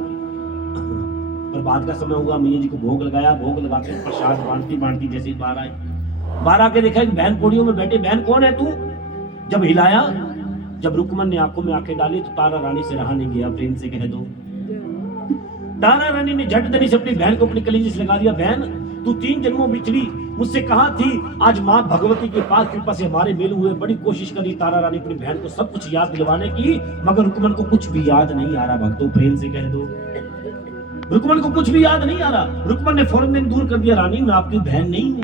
प्रभात का समय हुआ, मैया जी को भोग लगाया। भोग लगाकर प्रसाद बांटती जैसे बाहर आके देखा एक बहन पौड़ियों में बैठे। बहन कौन है तू? जब हिलाया, जब रुक्मन ने आंखों में आंखें डाली तो तारा रानी से रहा नहीं गया, प्रेम से कह दो। तारा रानी ने झट दनी से अपनी बहन को अपनी कलीजे से लगा दिया। बहन तू 3 जन्मों बिछड़ी मुझसे कहा थी, आज माँ भगवती के पास कृपा से हमारे मेल हुए। बड़ी कोशिश करी तारा रानी अपनी बहन को सब कुछ याद दिलवाने की, मगर रुक्मन को कुछ भी याद नहीं आ रहा भक्तों, प्रेम से कह दो। रुक्मन को कुछ भी याद नहीं आ रहा। रुक्मन ने फौरन दिन दूर कर दिया, रानी मैं आपकी बहन नहीं हूँ।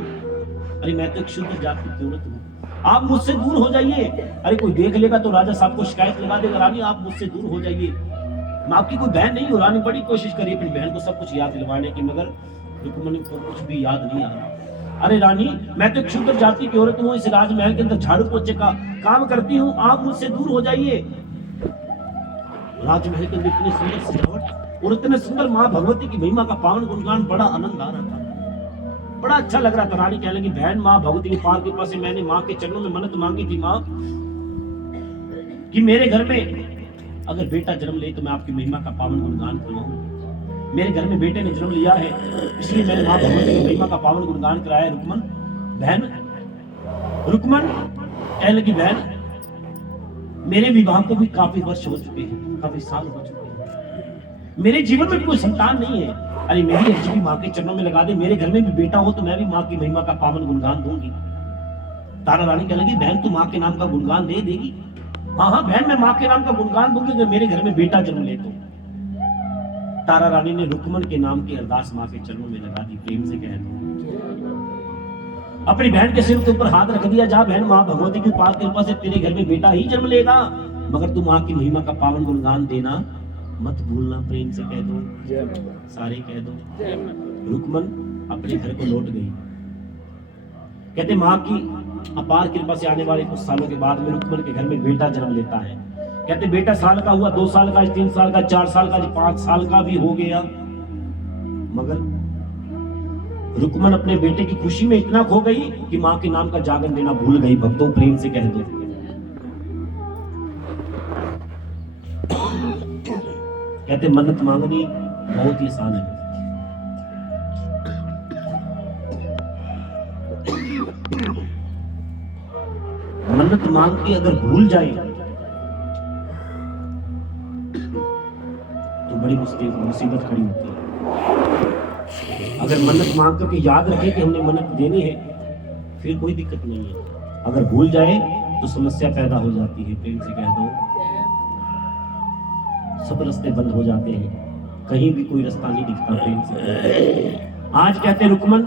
अरे मैं तो एक शुद्ध जाति की औरत हूँ, आप मुझसे दूर हो जाइए। अरे कोई देख लेगा तो राजा साहब को शिकायत लगा देगा। रानी आप मुझसे दूर हो जाइए, मैं आपकी कोई बहन नहीं हूँ। रानी बड़ी कोशिश करी अपनी बहन को सब कुछ याद दिलवाने की, मगर रुक्मन को कुछ भी याद नहीं आ रहा। अरे रानी मैं तो एक शूद्र जाति की औरत हूँ, इस राजमहल के अंदर झाड़ू पोछे का काम करती हूँ, आप मुझसे दूर हो जाइए। राजमहल के अंदर इतनी सुंदर सजावट और इतने सुंदर माँ भगवती की महिमा का पावन गुणगान, बड़ा आनंद आ रहा था, बड़ा अच्छा लग रहा था। रानी कहने लगी बहन माँ भगवती की पावन कृपा से मैंने माँ के चरणों में मन्नत मांगी थी माँ कि मेरे घर में अगर बेटा जन्म ले तो मैं आपकी महिमा का पावन गुणगान करवाऊंगा। मेरे घर में बेटे ने जन्म लिया है, इसलिए मैंने मां भगवती की महिमा का पावन गुणगान कराया। रुक्मन कहने लगी बहन मेरे विवाह को भी काफी वर्ष हो चुके हैं, काफी साल हो चुके हैं, मेरे जीवन में कोई संतान नहीं है। अरे मेरी अर्जी भी माँ के चरणों में लगा दे, मेरे घर में भी बेटा हो तो मैं भी माँ की महिमा का पावन गुणगान दूंगी। तारा रानी कहने लगी बहन तू माँ के नाम का गुणगान दे देगी? हाँ बहन मैं माँ के नाम का गुणगान दूंगी अगर मेरे घर में बेटा जन्म ले तो। तारा रानी ने रुक्मन के नाम की अरदास माँ के चरणों में लगा दी, प्रेम से कह दो। अपनी बहन के सिर के ऊपर हाथ रख दिया, जा बहन माँ भगवती की पाक कृपा से तेरे घर में बेटा ही जन्म लेगा, मगर तू माँ की महिमा का पावन गुणगान देना मत भूलना, प्रेम से कह दो, सारे कह दो। रुक्मन अपने घर को लौट गई। कहते माँ की अपार कृपा से आने वाले कुछ सालों के बाद में रुक्मन के घर में बेटा जन्म लेता है। कहते बेटा साल का हुआ, 2 साल का, 3 साल का, 4 साल का, 5 साल का भी हो गया, मगर रुक्मन अपने बेटे की खुशी में इतना खो गई कि माँ के नाम का जागरण देना भूल गई। भक्तों प्रेम से कह दो। कहते मन्नत मांगनी बहुत ही आसान है, मन्नत मांग के अगर भूल जाए तो बड़ी मुसीबत खड़ी होती है। अगर मन्नत मांग करके याद रखे कि हमने मन्नत देनी है, फिर कोई दिक्कत नहीं है। अगर भूल जाए तो समस्या पैदा हो जाती है। प्रेम से कह दो, सब रास्ते बंद हो जाते हैं, कहीं भी कोई रास्ता नहीं दिखता। प्रेम से आज कहते हैं रुकमन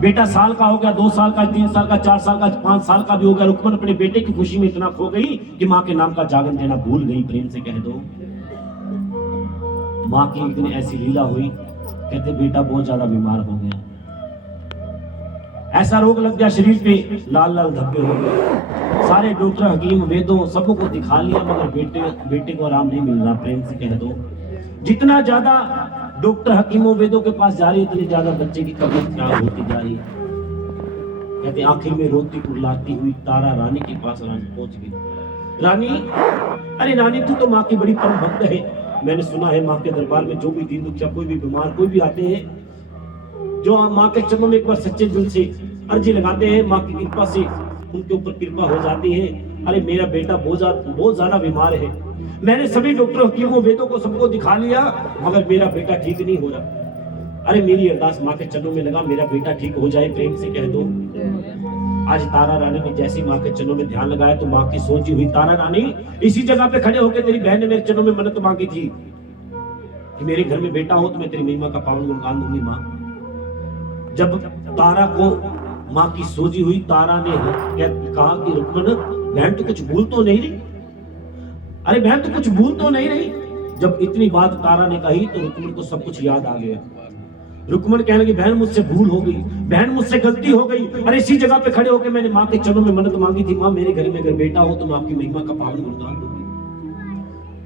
बेटा साल का हो गया, 2 साल का, 3 साल का, 4 साल का, 5 साल का भी हो गया, रुकमन अपने बेटे की खुशी में इतना खो गई कि माँ के नाम का जागरण देना भूल गई। प्रेम से कह दो, माँ की एक दिन ऐसी लीला हुई, कहते बेटा बहुत ज्यादा बीमार हो गया, ऐसा रोग लग गया शरीर पे, लाल लाल धब्बे हो गए। सारे डॉक्टर, हकीम, वेदों सबको दिखा लिया, मगर बेटे को आराम नहीं मिल रहा। प्रेम से कह दो, जितना ज्यादा डॉक्टर, हकीमों, वेदों के पास जा रही है, उतनी ज्यादा बच्चे की तबीयत खराब होती जा रही है। कहते आखिर में रोती कुर्लाती हुई तारा रानी के पास रानी पहुंच गई। रानी, अरे रानी तू तो माँ की बड़ी परम भक्त है, मैंने सुना है माँ के दरबार में जो भी दीन दुखिया, कोई भी बीमार, कोई भी आते हैं, जो माँ के चरणों में एक बार सच्चे दिल से अर्जी लगाते हैं, माँ की कृपा से उनके ऊपर कृपा हो जाती है। अरे मेरा बेटा बहुत ज्यादा बीमार है, मैंने सभी डॉक्टरों, हकीमों, वेदों को सबको दिखा लिया, मगर मेरा बेटा ठीक नहीं हो रहा। अरे मेरी अरदास माँ के चरणों में लगा, मेरा बेटा ठीक हो जाए। प्रेम से कह दो, आज तारा रानी ने जैसी माँ के चरणों में ध्यान लगाया तो माँ की सोची हुई तारा रानी इसी जगह पे खड़े होकर तेरी बहन ने मेरे चरणों में मन्नत मांगी थी कि मेरे घर में बेटा हो तो मैं तेरी महिमा का पावन गुणगान दूंगी। माँ, जब तारा को माँ की सोची हुई तारा ने कहा कि रुकमन बहन तो कुछ भूल तो नहीं रही, अरे बहन तो कुछ भूल तो नहीं रही। जब इतनी बात तारा ने कही तो रुकमन को सब कुछ याद आ गया। रुकमन कहने लगी बहन मुझसे भूल हो गई, बहन मुझसे गलती हो गई। अरे इसी जगह पे खड़े होकर मैंने माँ के चरणों में मन्नत मांगी थी, माँ मेरे घर में अगर बेटा हो तो मैं आपकी महिमा का पावन गुणगान दूंगी,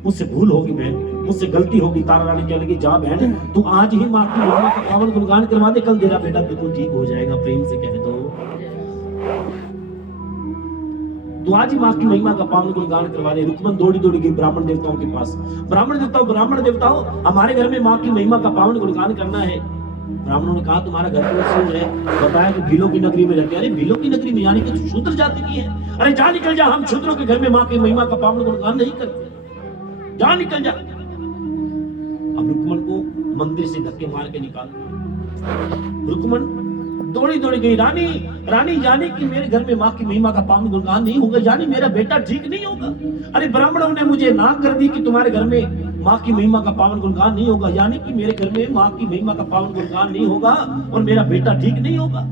मुझसे भूल होगी बहन, मुझसे गलती होगी। तारा रानी कहने लगी जा बहन तू आज ही माँ की महिमा का पावन गुणगान करवा दे, कल तेरा बेटा बिल्कुल ठीक हो जाएगा। प्रेम से कह दो, तू आज ही माँ की महिमा का पावन गुणगान करवा दे। रुकमन दौड़ी दौड़ी गई ब्राह्मण देवताओं के पास। ब्राह्मण देवताओं हमारे घर में माँ की महिमा का पावन गुणगान करना है। ब्राह्मणों ने कहा तुम्हारा घर कौन सा है? बताया कि भीलों की नगरी में रहते। अरे भीलों की नगरी में यानी कि तू शूद्र जाति की है? अरे जा निकल जा, हम शूद्रों के घर में माँ की महिमा का पावन गुणगान नहीं करते, जा निकल जा। अब रुकमन को मंदिर से धक्के मार के निकाल दिया। रुकमन दौड़ी दौड़ी गई, रानी जाने कि मेरे घर में माँ की महिमा का पावन गुणगान नहीं होगा, यानी मेरा बेटा ठीक नहीं होगा। अरे ब्राह्मणों ने मुझे ना कर दी कि तुम्हारे घर में माँ की महिमा का पावन गुणगान नहीं होगा, यानी कि मेरे घर में माँ की महिमा का पावन गुणगान नहीं होगा और मेरा बेटा ठीक नहीं होगा।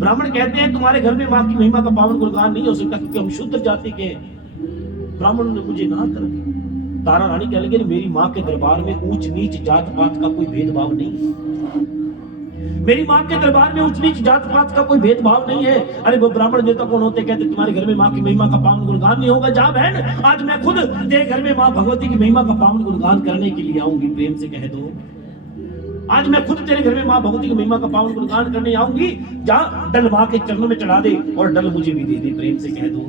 ब्राह्मण कहते हैं तुम्हारे घर में माँ की महिमा का पावन गुणगान नहीं हो सकता क्योंकि हम शुद्र जाति के। ब्राह्मणों ने मुझे ना कर दी। तारा रानी कह लगी मेरी माँ के दरबार में ऊंच नीच जात पात का कोई भेदभाव नहीं है, मेरी माँ के दरबार में ऊंच नीच जात पात का कोई भेदभाव नहीं है। अरे वो ब्राह्मण देवता कौन होते? कहते तुम्हारे घर में माँ की महिमा का पावन गुणगान नहीं होगा, जा बहन आज मैं खुद तेरे घर में माँ भगवती की महिमा का पावन गुणगान करने के लिए आऊंगी। प्रेम से कह दो, आज मैं खुद तेरे घर में माँ भगवती की महिमा का पावन गुणगान करने आऊंगी। जा डल माँ के चरणों में चढ़ा दे और डल मुझे भी दे दे। प्रेम से कह दो,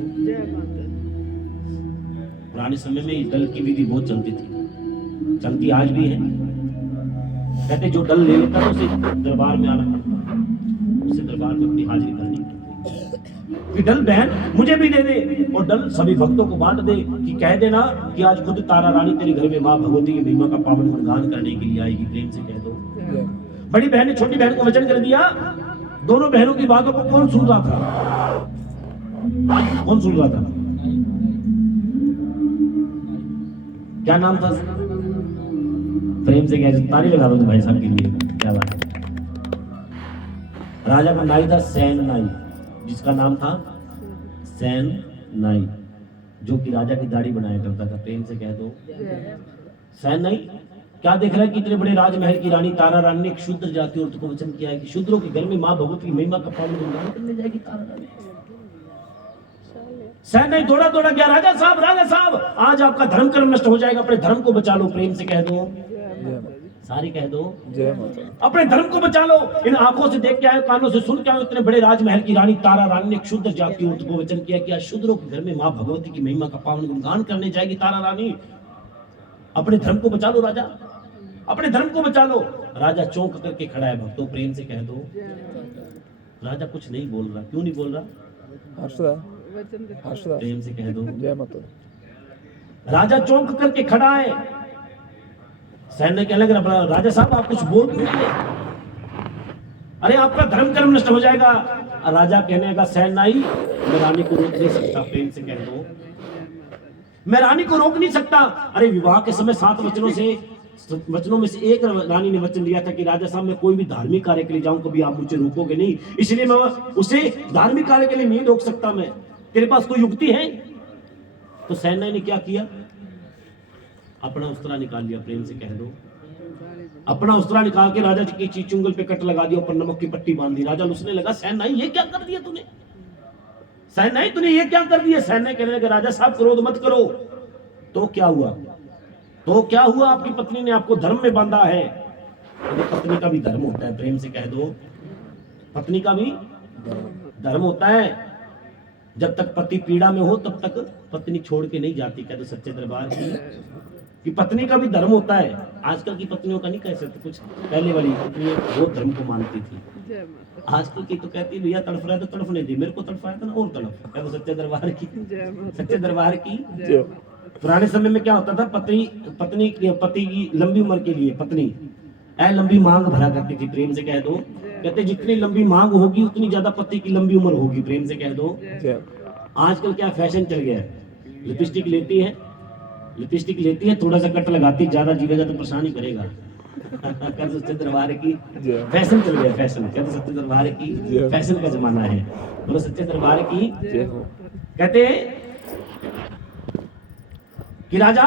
पुराने समय में डल की विधि बहुत चलती थी, चलती आज भी है। कहते जो डल ले लेता है उसे दरबार में आना पड़ता, उसे दरबार में अपनी हाजिरी करनी पड़ती कि डल बहन मुझे भी दे दे और डल सभी भक्तों को बांट दे कि कह देना कि आज खुद तारा रानी तेरे घर में माँ भगवती की महिमा का पावन गुणगान करने के लिए आएगी। प्रेम से कह दो। बड़ी बहन ने छोटी बहन को वचन कर दिया। दोनों बहनों की बातों को कौन सुन रहा था? कौन सुन रहा था? क्या नाम था? प्रेम से कह ताली लगा दो भाई साहब के लिए, क्या बात है। राजा का नाई था सैन नाई, जिसका नाम था सैन नाई, जो कि राजा की दाढ़ी बनाया करता था। प्रेम से कह दो, सैन नाई क्या देख रहा है कि इतने बड़े राजमहल की रानी तारा रानी ने एक शूद्र जाति औरत को वचन किया है कि शूद्रों के घर में माँ भगवती की महिमा का पावन गुणगान करने जाएगी तारा रानी। सैन नाई दौड़ा दौड़ा गया, राजा साहब आज आपका धर्म कर्म नष्ट हो जाएगा, अपने धर्म को बचा लो। प्रेम से कह दो, सारी कह दो, अपने धर्म को बचा लो। इन आंखों से देख के आए, कानों से सुन के आए, इतने बड़े राजमहल की रानी तारा रानी ने एक शूद्र जाति औरत को वचन किया कि आज शूद्रों के घर में माँ भगवती की महिमा का पावन गुणगान करने जाएगी तारा रानी। अपने धर्म को बचा लो राजा, अपने धर्म को बचा लो। राजा चौंक करके खड़ा है। भक्तों प्रेम से कह दो, राजा कुछ नहीं बोल रहा। क्यों नहीं बोल रहा? प्रेम से कह दो, राजा चौंक करके खड़ा है। सैन्य कहने लगा राजा साहब आप कुछ बोल क्यों रहे? अरे आपका धर्म कर्म नष्ट हो जाएगा। राजा कहने लगा सेनाई मैं रानी को रोक नहीं सकता, प्रेम से कह दो मैं रानी को रोक नहीं सकता। अरे विवाह के समय 7 वचनों में से एक रानी ने वचन दिया था कि राजा साहब मैं कोई भी धार्मिक कार्य के लिए जाऊं कभी आप मुझे रोकोगे नहीं, इसलिए मैं उसे धार्मिक कार्य के लिए नहीं रोक सकता। मैं तेरे पास कोई युक्ति है? तो सेनाई ने क्या किया, अपना उस्तरा निकाल लिया, प्रेम से कह दो अपना उस्तरा निकाल के राजा जी की चुंगल पे कट लगा दिया, ऊपर नमक की पट्टी बांध दी। राजा लुसने लगा, सेनाई ये क्या कर दिया तूने, सेनाई तूने ये क्या कर दिया। सेनाई कहने लगा राजा साहब क्रोध मत करो। तो क्या हुआ, तो क्या हुआ, आपकी पत्नी ने आपको धर्म में बांधा है। तो पत्नी का भी धर्म होता है, प्रेम से कह दो पत्नी का भी धर्म होता है। जब तक पति पीड़ा में हो तब तक पत्नी छोड़ के नहीं जाती। कह दो सच्चे दरबार की पत्नी का भी धर्म होता है। आजकल की पत्नियों का नहीं कह सकते, कुछ पहले वाली पत्नियां वो धर्म को मानती थी। आजकल की तो कहती भैया तड़फ रहा है तो तड़फने दे, मेरे को तड़फाया था ना और तड़फ। कह दो सच्चे दरबार की, सच्चे दरबार की। पुराने समय में क्या होता था, पति की लंबी उम्र के लिए पत्नी लंबी मांग भरा करती थी, प्रेम से कह दो। कहते जितनी लंबी मांग होगी उतनी ज्यादा पति की लंबी उम्र होगी, प्रेम से कह दो। आजकल क्या फैशन चल गया है, लिपस्टिक लेती है थोड़ा सा कट लगाती, ज्यादा जीवेगा तो परेशान ही करेगा। कहते सच्चे दरबार की फैशन चल गया, फैशन। कहते सच्चे दरबार की फैशन का जमाना है, बोलो सच्चे दरबार की। कहते कि राजा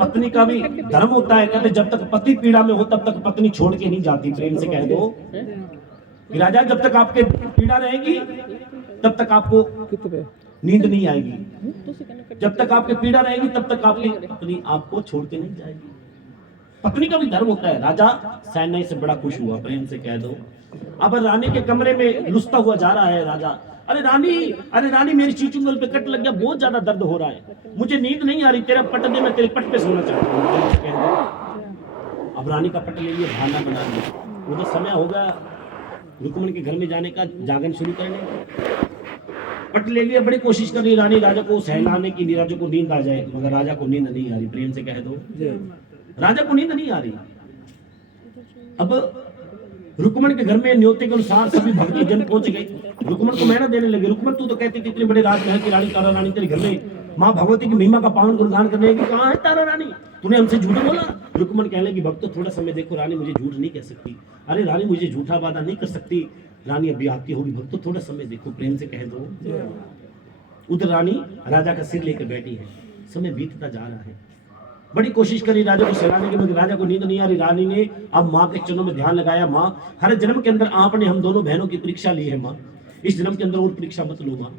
पत्नी का भी धर्म होता है। कहते जब तक पति पीड़ा में हो तब तक पत्नी छोड़ के नहीं जाती, प्रेम से कह दो कि राजा जब तक आपके पीड़ा रहेगी तब तक आपको नींद नहीं आएगी, जब तक आपकी पीड़ा रहेगी तब तक आपकी पत्नी आपको छोड़ के नहीं जाएगी। पत्नी का भी धर्म होता है। राजा सेनाई से बड़ा खुश हुआ, प्रेम से कह दो। अब रानी के कमरे में लुसता हुआ जा रहा है राजा। अरे रानी मेरी चीचुंगल पे कट लग गया, बहुत ज्यादा दर्द हो रहा है, मुझे नींद नहीं आ रही, तेरा पट दे, मैं तेरे पट पे सोना चाहता हूँ। अब रानी का पट ले लिया, बहाना बना लिया। वो तो समय होगा रुक्मणी के घर में जाने का, जागरण शुरू करने का। पट ले लिया, बड़ी कोशिश कर रही रानी राजा को सहलाने की, राजा को नींद आ जाए, मगर राजा को नींद नहीं आ रही, प्रेम से कह दो राजा को नींद नहीं आ रही। अब रुक्मणी के घर में न्योते के अनुसार सभी भक्ति जन पहुंच गए, रुक्मणी को मेहनत देने लगे। रुक्मणी तू तो कहती थी इतने बड़े राजमहल की रानी तारा रानी तेरे घर में माँ भगवती की महिमा का पावन गुणगान करने की, कहाँ है तारा रानी, तूने हमसे झूठ बोला। रुक्मणी कहने लगी भक्तों थोड़ा समय देखो, रानी मुझे झूठ नहीं कह सकती। अरे रानी मुझे झूठा वादा नहीं कर सकती, रानी अभी आती होगी, भक्तों थोड़ा समय देखो, प्रेम से कह दो। उधर रानी राजा का सिर लेकर बैठी है, समय बीतता जा रहा है, बड़ी कोशिश करी राजा को सहलाने की, मगर राजा को नींद नहीं आ रही। रानी ने अब माँ के चरणों में ध्यान लगाया, माँ हर जन्म के अंदर आपने हम दोनों बहनों की परीक्षा ली है, माँ इस जन्म के अंदर और परीक्षा मत लो।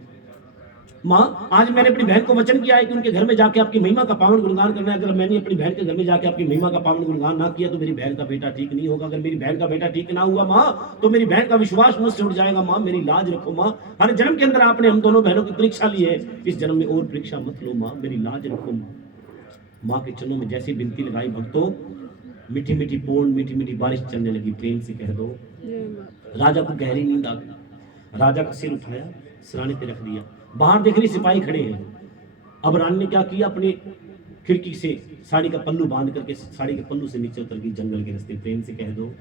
माँ आज मैंने अपनी बहन को वचन किया है कि उनके घर में जाके आपकी महिमा का पावन गुणगान करना है। अगर मैंने अपनी बहन के घर में जाके आपकी महिमा का पावन गुणगान ना किया तो मेरी बहन का बेटा ठीक नहीं होगा। अगर मेरी बहन का बेटा ठीक ना हुआ माँ तो मेरी बहन का विश्वास मुझसे उठ जाएगा। माँ मेरी लाज रखो माँ, हर जन्म के अंदर आपने हम दोनों बहनों की परीक्षा ली है, इस जन्म में और परीक्षा मत लो माँ, मेरी लाज रखो माँ। माँ के चरणों में जैसी विनती लगाई भक्तों, मीठी मीठी पूर्ण मीठी मीठी बारिश चलने लगी, प्रेम से कह दो। राजा को गहरी नींद आ गई, राजा का सिर उठाया, सिराने पे रख दिया, बाहर देख रही सिपाही खड़े हैं। अब रानी ने क्या किया, अपनी खिड़की से साड़ी का पल्लू बांध करके साड़ी के पल्लू से नीचे उतर गई जंगल के रास्ते, प्रेम से कह दो।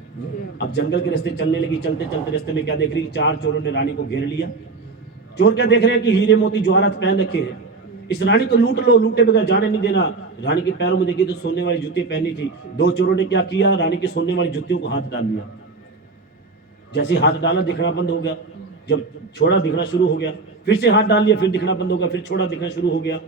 अब जंगल के रास्ते चलने लगी, चलते चलते रास्ते में क्या देख रही, 4 चोरों ने रानी को घेर लिया। चोर क्या देख रहे हैं कि हीरे मोती जवाहरात पहन रखे हैं, इस रानी को लूट लो, लूटे बगैर जाने नहीं देना। रानी के पैरों में देखी तो सोने वाली जूते पहनी थी। 2 चोरों ने क्या किया, रानी के सोने वाली जूतियों को हाथ डाल दिया। जैसे हाथ डाला दिखना बंद हो गया, जब छोड़ा दिखना शुरू हो गया, फिर से हाथ डाल लिया, फिर दिखना बंद हो गया, फिर छोड़ा दिखना शुरू हो गया।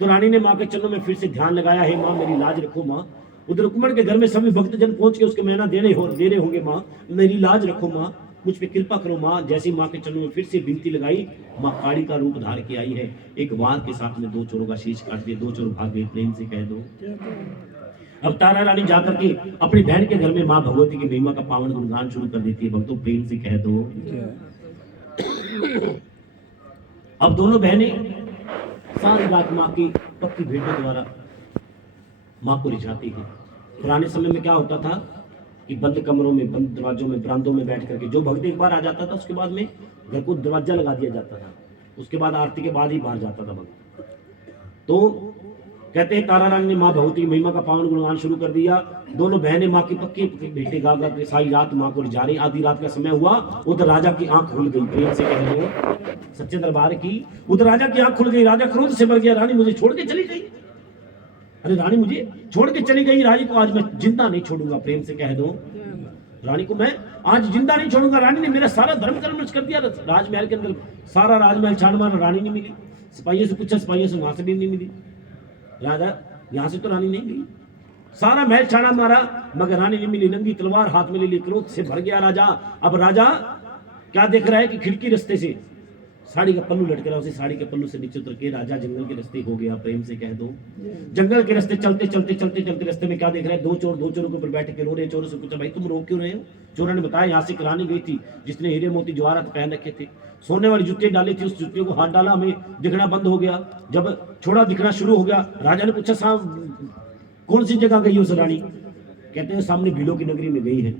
तो रानी ने माँ के चरणों में फिर से ध्यान लगाया, हे माँ मेरी लाज रखो माँ। उधर रुक्मणी के घर में सभी भक्तजन पहुंच के उसके महीना दे रहे होंगे, माँ मेरी लाज रखो माँ, मुझ पे कृपा करो माँ। जैसी माँ के चरणों में फिर से विनती लगाई, माँ काली का रूप धार के आई है, एक वार के साथ में 2 चोरों का शीश काट दिया, 2 चोर भाग गए, प्रेम से कह दो। अब तारा रानी जाकर के अपनी बहन के घर में माँ भगवती की महिमा का पावन गुणगान शुरू कर देती है, भक्तों प्रेम से कह दो। अब दोनों बहनें सारी रात माँ की पक्की भेंटों द्वारा माँ को रिझाती है। पुराने समय में क्या होता था कि बंद कमरों में, बंद दरवाजों में, बरामदों में बैठ करके जो भक्त एक बार आ जाता था उसके बाद में घर को दरवाजा लगा दिया जाता था, उसके बाद आरती के बाद ही बाहर जाता था भक्त। तो कहते हैं तारा रानी ने माँ भगवती की महिमा का पावन गुणगान शुरू कर दिया। दोनों बहनें माँ की पक्के बेटे गा गा के सारी रात माँ को रिझा रही। आधी रात का समय हुआ, उधर राजा की आंख खुल गई। प्रेम से कह रहे हो सच्चे दरबार की। उधर राजा की आंख खुल गई। राजा क्रोध से भर गया, रानी मुझे छोड़ के चली गई। अरे रानी मुझे छोड़ के चली गई, रानी को आज मैं जिंदा नहीं छोड़ूंगा। प्रेम से कह दो रानी को मैं आज जिंदा नहीं छोड़ूंगा। रानी ने मेरा सारा धर्म कर्म नष्ट कर दिया। राजमहल के अंदर सारा राजमहल छान मारा, रानी नहीं मिली। सिपाहियों से पूछा, सिपाहियों से वहां से भी नहीं मिली। राजा यहां से तो रानी नहीं गई, सारा महल छाना मारा मगर रानी नहीं मिली। नंगी तलवार हाथ में ले ली, क्रोध से भर गया राजा। अब राजा क्या देख रहा है कि खिड़की रास्ते से साड़ी का पल्लू लटक रहा है, उसी साड़ी के पल्लू से नीचे उतर के राजा जंगल के रास्ते हो गया। प्रेम से कह दो जंगल के रास्ते चलते चलते चलते चलते रास्ते में क्या देख रहा है, दो चोरों के ऊपर बैठ के रो रहे। चोरों से पूछा, भाई तुम रो क्यों रहे हो? चोरों ने बताया, यहाँ से एक रानी गई थी जिसने हीरे मोती जवाहरात पहन रखे थे, सोने वाली जूते डाली थी, उस जूते को हाथ डाला, हमें दिखना बंद हो गया। जब छोड़ा दिखना शुरू हो गया, राजा ने पूछा, साहब कौन सी जगह गई उस रानी? कहते हैं सामने भीलों की नगरी में गई है।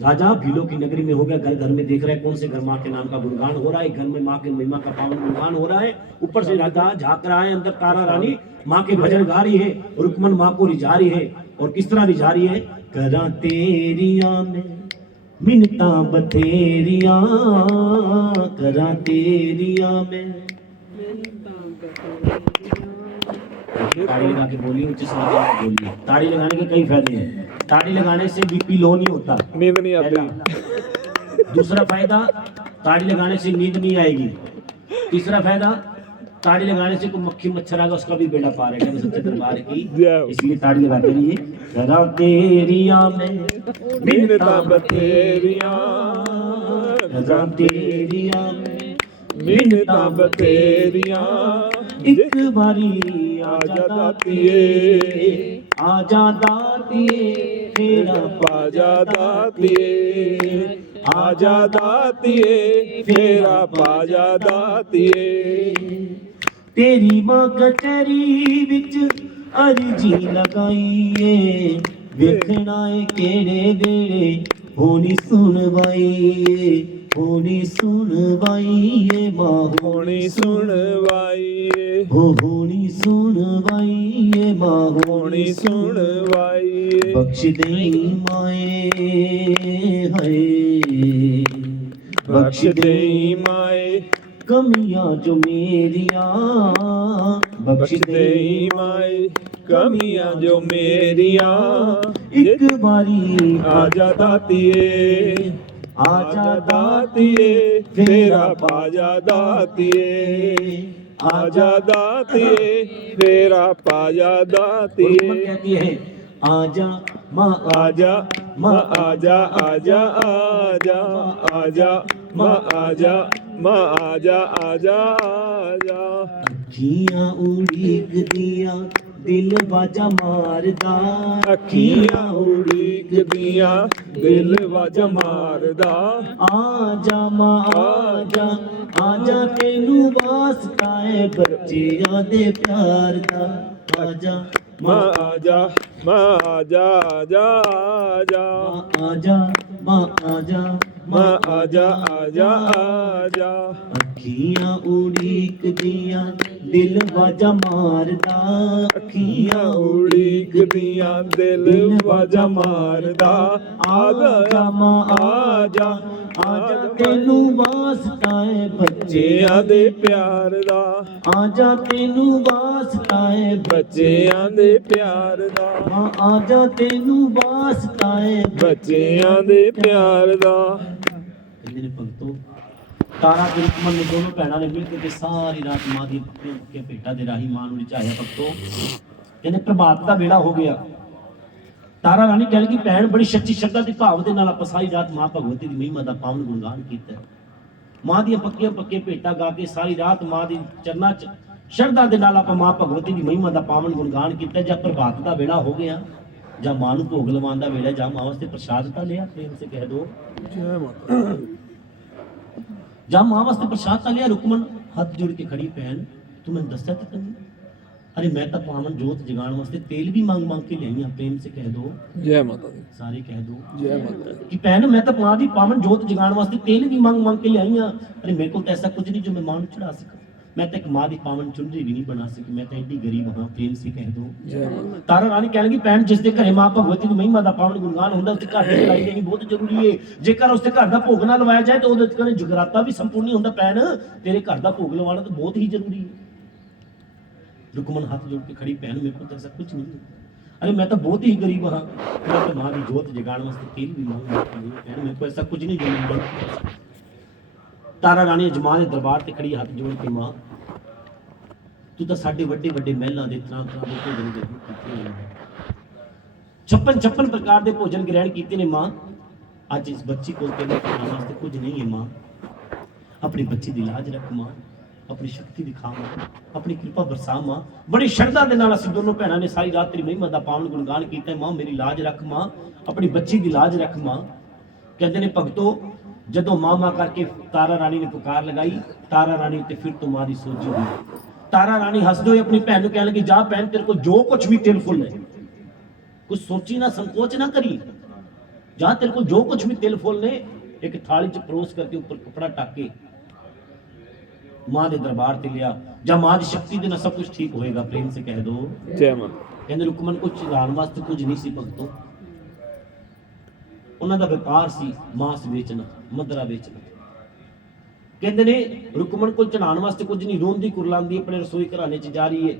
राजा भीलों की नगरी में हो गया, घर घर में देख रहा है कौन से घर माँ के नाम का गुणगान हो रहा है। घर में माँ के महिमा का पावन गुणगान हो रहा है। ऊपर से राजा झांक रहा है, अंदर तारा रानी माँ के भजन गा रही है, रुक्मन माँ को रिझा रही है। और किस तरह रिझा रही है, करा तेरिया में मिन्नता बथेरिया, करा तेरिया में। ताड़ी लगा के बोलिए, उच्च स्वर से बोलिए। ताड़ी लगाने के कई फायदे हैं। ताड़ी लगाने से बीपी लो नहीं होता, नींद नहीं आती। दूसरा फायदा, ताड़ी लगाने से नींद नहीं आएगी। तीसरा फायदा, ताड़ी लगाने से कोई मक्खी मच्छर आएगा उसका भी बेड़ा पार है सच्चे दरबार की। इसलिए ताड़ी लगाते रहिए। करा तेरिया में मिन्नता बथेरिया, करा तेरिया में मिन्नता बथेरिया, एक बारी आजा दातिए, आजा दातिए, तेरा पाजा दातिए, आजा दातिए, फेरा पाजा दातिए। तेरी मां कचहरी विच अर्जी लगाईए, वेखना है केड़े वेड़े होनी सुनवाईए, होनी सुनवाईए मां, होनी सुनवाईए, होनी सुनवाईए मां, होनी सुनवाईए। बख्श दे माए हाय, बख्श दे माए, कमियां जो मेरियां, बख्श दे माए, कमियां जो मेरियां। एक बारी आजा दातिए, आजा दातिए, फेरा पाजा दातिए, आजा दातिए, फेरा पाजा दातिए। कहती है, आजा माँ आजा माँ आजा, आजा आजा, आजा माँ आजा, माँ आजा, आजा आजा। अखियां उड़ीक दिया दिल बाजा मारदा, अखियां उड़ीक दिया दिल वाजा मारदा। आजा माँ आजा, आजा तेनू वास्ता है बच्चियां दे प्यार दा। आजा माँ आजा, माँ आजा, आजा आजा, माँ आजा, माँ आजा, माँ आजा, आजा आजा। अखियां उड़ीक दिया दिल बाजा मारदा, अखियां उड़ीक दिया दिल वाजा मारदा। आजा माँ आजा, आजा तेनू वास्ता है बच्चियां दे प्यार दा, आजा तेनू वास्ता है बच्चियां दे प्यार दा, माँ आजा तेनू वास्ता है बच्चियां दे प्यार दा। मेरे भगतों, तारा ते रुक्मन ने दोनों भैणां ने मिलकर के सारी रात मां दी पक्के भेटां दे राही मां नूं रिझाया। भगतों कहने प्रभात दा वेला हो गया। तारा रानी कह लगी, भैण बड़ी सच्ची श्रद्धा दी भाव दे नाल आपां सारी रात मां भगवती दी महिमा दा पावन गुणगान कीता। मां दी पक्के भेटां गा के सारी रात मां दी चरनां च श्रद्धा दे नाल आपां मां भगवती दी महिमा दा पावन गुणगान कीता। जब प्रभात दा वेला हो गया, ਜਾਂ ਮਾਂ ਨੂੰ ਭੋਗ ਲਵਾਉਣ ਦਾ ਵੇਲਾ, ਜਾਂ ਮਾਂ ਵਾਸਤੇ ਪ੍ਰਸ਼ਾਦ ਤਾਂ ਲਿਆ। ਪ੍ਰੇਮ ਸੇ ਕਹਿ ਦੋ ਜੈ ਮਾਤਾ। ਜਾਂ ਮਾਂ ਵਾਸਤੇ ਪ੍ਰਸ਼ਾਦ ਤਾਂ ਲਿਆ। ਰੁਕਮਨ ਹੱਥ ਜੋੜ ਕੇ ਖੜੀ, ਭੈਣ ਤੂੰ ਮੈਨੂੰ ਦੱਸਿਆ ਤੱਕ ਨਹੀਂ? अरे मैं तो पावन जोत जगाने वास्ते तेल भी मांग मांग के लियाई। प्रेम से कह दो जय माता दी, सारे कह दो जय माता दी। कि भैन मैं तो मां दी पावन जोत जगाने वास्ते तेल भी मांग मांग के लियाई। अरे मेरे को तो ऐसा कुछ नहीं जो मैं मां नूं चढ़ा सका। मैं तो एक मां की पावन चुनरी भी नहीं बना सकी, मैं तो एडी गरीब हाँ, प्रेम से कह दो। जय मां। तारा रानी कह लगी भैन जिस दे घरे मां भगवती दी महिमा दा पावन गुणगान हुंदा उस घर दी लड़ाई देनी बहुत जरूरी है। जेकर उस घर दा भोग ना लवाया जाए तो ओदे कने जगराता भी संपूर्ण नहीं हुंदा। भैन तेरे घर दा भोग लवाना तो बहुत ही जरूरी है। रुकमन हाथ जोड़ के खड़ी, भैन मेरे को तो ऐसा कुछ नहीं है। अरे मैं तो बहुत ही गरीब हाँ, मैं तो मां की जोत जगाने वास्ते तेल भी मांगूंगा, भैन मेरे को ऐसा कुछ नहीं जो। तारा रानी अजमान के दरबार ते खड़ी हाथ जोड़ के, मां तू तो साडे वड्डे वड्डे महलों के तरह तरह के भोजन ग्रहण कीते, 56 प्रकार के भोजन ग्रहण किए ने मां। अज इस बच्ची को तेरे खाने वास्ते कुछ नहीं है मां। अपनी बच्ची की लाज रख मां, अपनी शक्ति दिखा मां, अपनी कृपा बरसा मां। बड़ी श्रद्धा के नाल असीं दोनों भैणां ने सारी रात तेरी महिमा दा पावन गुणगान कीता है। मां मेरी लाज रख मां, अपनी बच्ची की लाज रख मां। कहते ने भगतों जदों मां मां करके तारा रानी ने पुकार लगाई, तारा रानी ते फिर तो मां दी सोजी हुई। तारा रानी हसदे हुए अपनी भैन को कह लगी, जा भैन तेरे को जो कुछ भी तिल फुल है, कुछ सोची ना संकोच ना करी, जा तेरे को जो कुछ भी तिल फुल ने एक थाली च परोस करके ऊपर कपड़ा टाक के मां के दरबार ते लिया। जब मां की शक्ति दे ना सब कुछ ठीक होएगा। प्रेम से कह दो जय मां। कहते रुकमन को चढ़ाने वास्ते कुछ नहीं सी भगतों, उन्हां दा व्यापार सी मांस बेचना, मदरा बेचना। कहते ने रुकमन को चढ़ाने वास्ते कुछ नहीं, रोंदी कुरलांदी अपने रसोई घराने च जा रही है।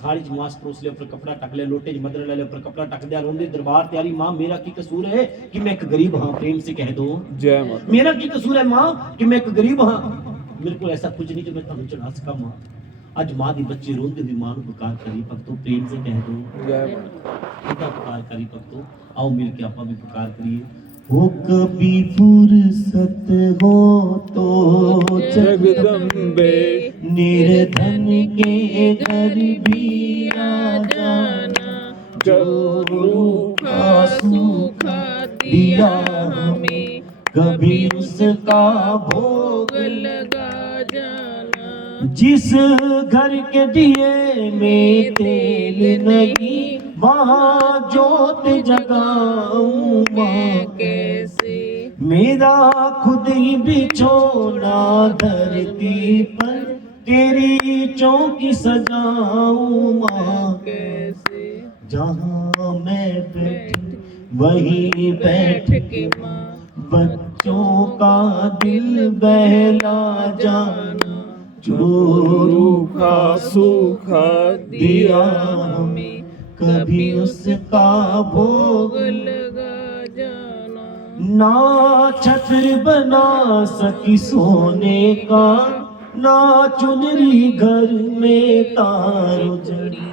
थाली च मांस परोस लिया, ऊपर कपड़ा टक लिया, लोटे च मदरा ले लिया, ऊपर कपड़ा टक दिया, रोंदी दरबार ते आ रही। मां मेरा की कसूर है कि मैं एक गरीब हाँ। प्रेम से कह दो जय मां। मेरा की कसूर है मां कि मैं एक गरीब हाँ, मेरे को ऐसा कुछ नहीं जो मैं तुहानू चढ़ा सका मां। अज मां दी बच्ची रोंदी हुई मां नू पुकार करी भगतों, प्रेम से कह दो जय मां। कितना पुकार करी भगतों। आओ मिल के आपा भी पुकार करिए। हो कभी फुर्सत हो तो जगदम्बे निर्धन के घर भी आ जाना, जो रूखा सूखा दिया हमें कभी उसका भोग लगा जाना। जिस घर के दिए में तेल नहीं वहाँ जोत जगाऊं मां कैसे मेरा खुद ही बिछोना धरती पर तेरी चौकी सजाऊं मां कैसे जहाँ मैं बैठी वहीं बैठ के माँ बच्चों का दिल बहला जाना, जो रूखा सूखा दिया हमें कभी उसका भोग लगा जाना। ना छत्र बना सकी सोने का, ना चुनरी घर में तारो जड़ी,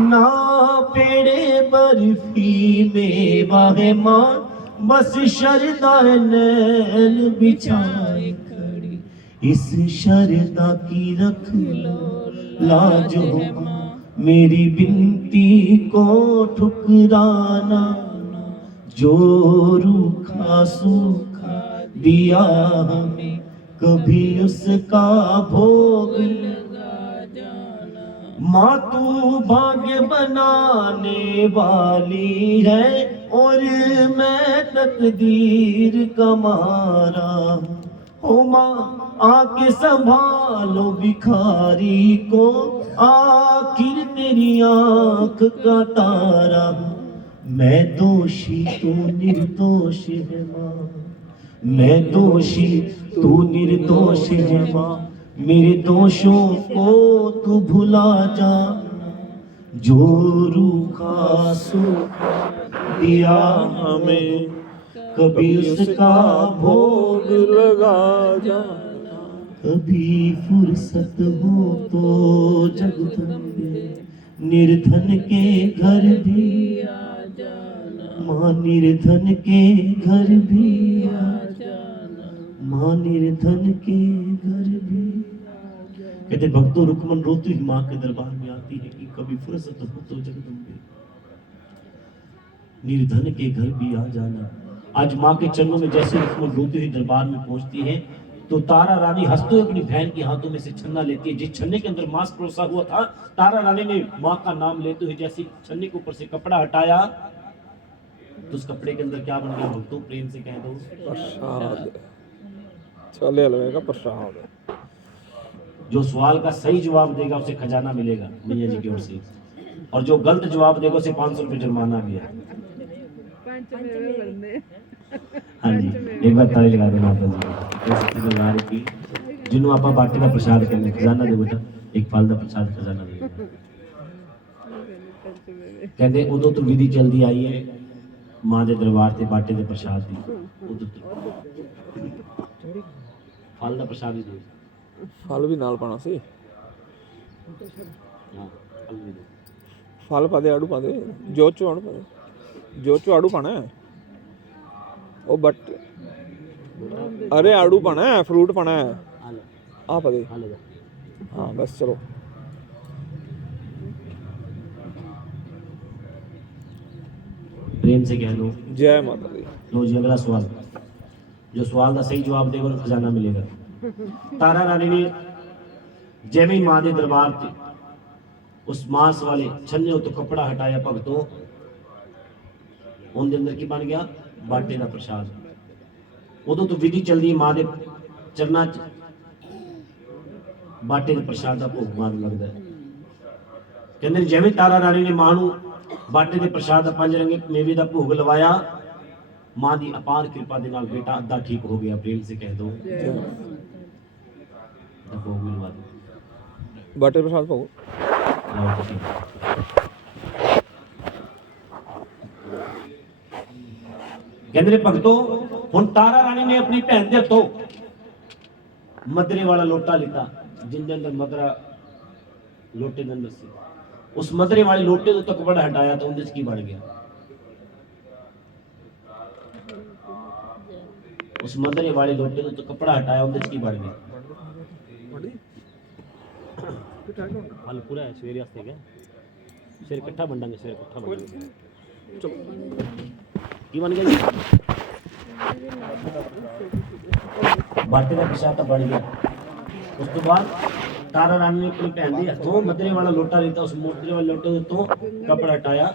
ना पेड़े बर्फी में वाहे मां बस शरदा नैन बिछाए खड़ी। इस शरदा की रख लो लाज हो मां, मेरी बिनती को ठुकराना, जो रूखा सूखा दिया हमें कभी उसका भोग लगा जाना। माँ तू भाग्य बनाने वाली है और मैं तकदीर का मारा हूँ। ओ माँ आके संभालो भिखारी को, आखिर तेरी आंख का तारा हूँ। मैं दोषी तू निर्दोष है माँ, मैं दोषी तू निर्दोष है माँ, मेरे दोषों को तू भुला जा, जो रूखा सूखा दिया हमें कभी उसका भोग लगा जाना। कभी फुर्सत हो तो जगदम्बे निर्धन के घर भी आ जाना। मां निर्धन के घर भी आ जाना। मां निर्धन के घर भी। कहते भक्तों रुकमन रोती हुई मां के दरबार में आती है कि कभी फुर्सत हो तो जगदम्बे निर्धन के घर भी आ जाना। आज मां के चरणों में जैसे रुकमन रोती हुई दरबार में पहुंचती है तो तारा रानी हंसते हुए अपनी बहन के हाथों में से छन्ना लेती है। जिस छन्ने के अंदर मांस परोसा हुआ था, तारा रानी ने मां का नाम लेते हुए जैसे छन्ने के ऊपर से कपड़ा हटाया तो उस कपड़े के अंदर क्या बन गया भक्तों, प्रेम से कह दो प्रसाद, छोले हलवे का प्रसाद। जो सवाल का सही जवाब देगा उसे खजाना मिलेगा मैया जी की ओर से, और जो गलत जवाब देगा उसे 500 रुपये जुर्माना भी है। हाँ जी, एक बार ताली लगा देना माता जी की, जिन्होंने आप बाटे का प्रसाद करने खजाना दे बेटा, एक फल का प्रसाद खजाना दे। कहते उदों तो विधि चलती आई है मां के दरबार से बाटे के प्रसाद की, उदों तो फल का प्रसाद ही दो। फल भी नाल पाना सी, हाँ फल भी दो। फल पा दे, आड़ू पा दे, जो चो आड़ू पा दे, जो चो आड़ू पाना है ओ बट, अरे आड़ू पाना है, फ्रूट पाना है, हाँ ले, आ पा दे, हाँ ले जा। हाँ बस चलो। प्रेम से कह दो जय माता दी। लो जी अगला सवाल, जो सवाल का सही जवाब देगा उन्हें खजाना मिलेगा। तारा रानी ने जैवे ही मां के दरबार से उस मांस वाले छन्ने तो कपड़ा हटाया भगतों, उनके अंदर की बन गया बाटे का प्रसाद। उदों तो विधि चलती है मां के चरना च बाटे के प्रसाद का भोग मां लगता है। कहते जिवें तारा रानी ने मां नूं बाटे के प्रसाद का 5 रंगे मेवे का भोग लवाया, मां की अपार कृपा के नाल बेटा अद्धा ठीक हो गया। प्रेम से कह दो भोग भी लवा दो। बाटे प्रसाद पाओ। लाओ तुसीं। कहते ने भगतों हुण तारा रानी ने अपनी भैन के हथों मदरे वाला लोटा लिता, जिंदे अंदर मदरा लोटे के अंदर सी। उस मदरे वाले लोटे तो कपड़ा हटाया तो उनके की बन गया। उस मदरे वाले लोटे तो कपड़ा हटाया उनके की बन गया। फल पूरा है सवेरे वास्ते क्या सिर इकट्ठा बंडांगे, सिर इकट्ठा बंडांगे। की बन गया जी बाटे का प्रसाद तो बन गया। उस तो बाद तारा रानी ने अपनी भैन के हथों मदरे वाला लोटा लेता, उस मदरे वाले लोटे तो कपड़ा हटाया।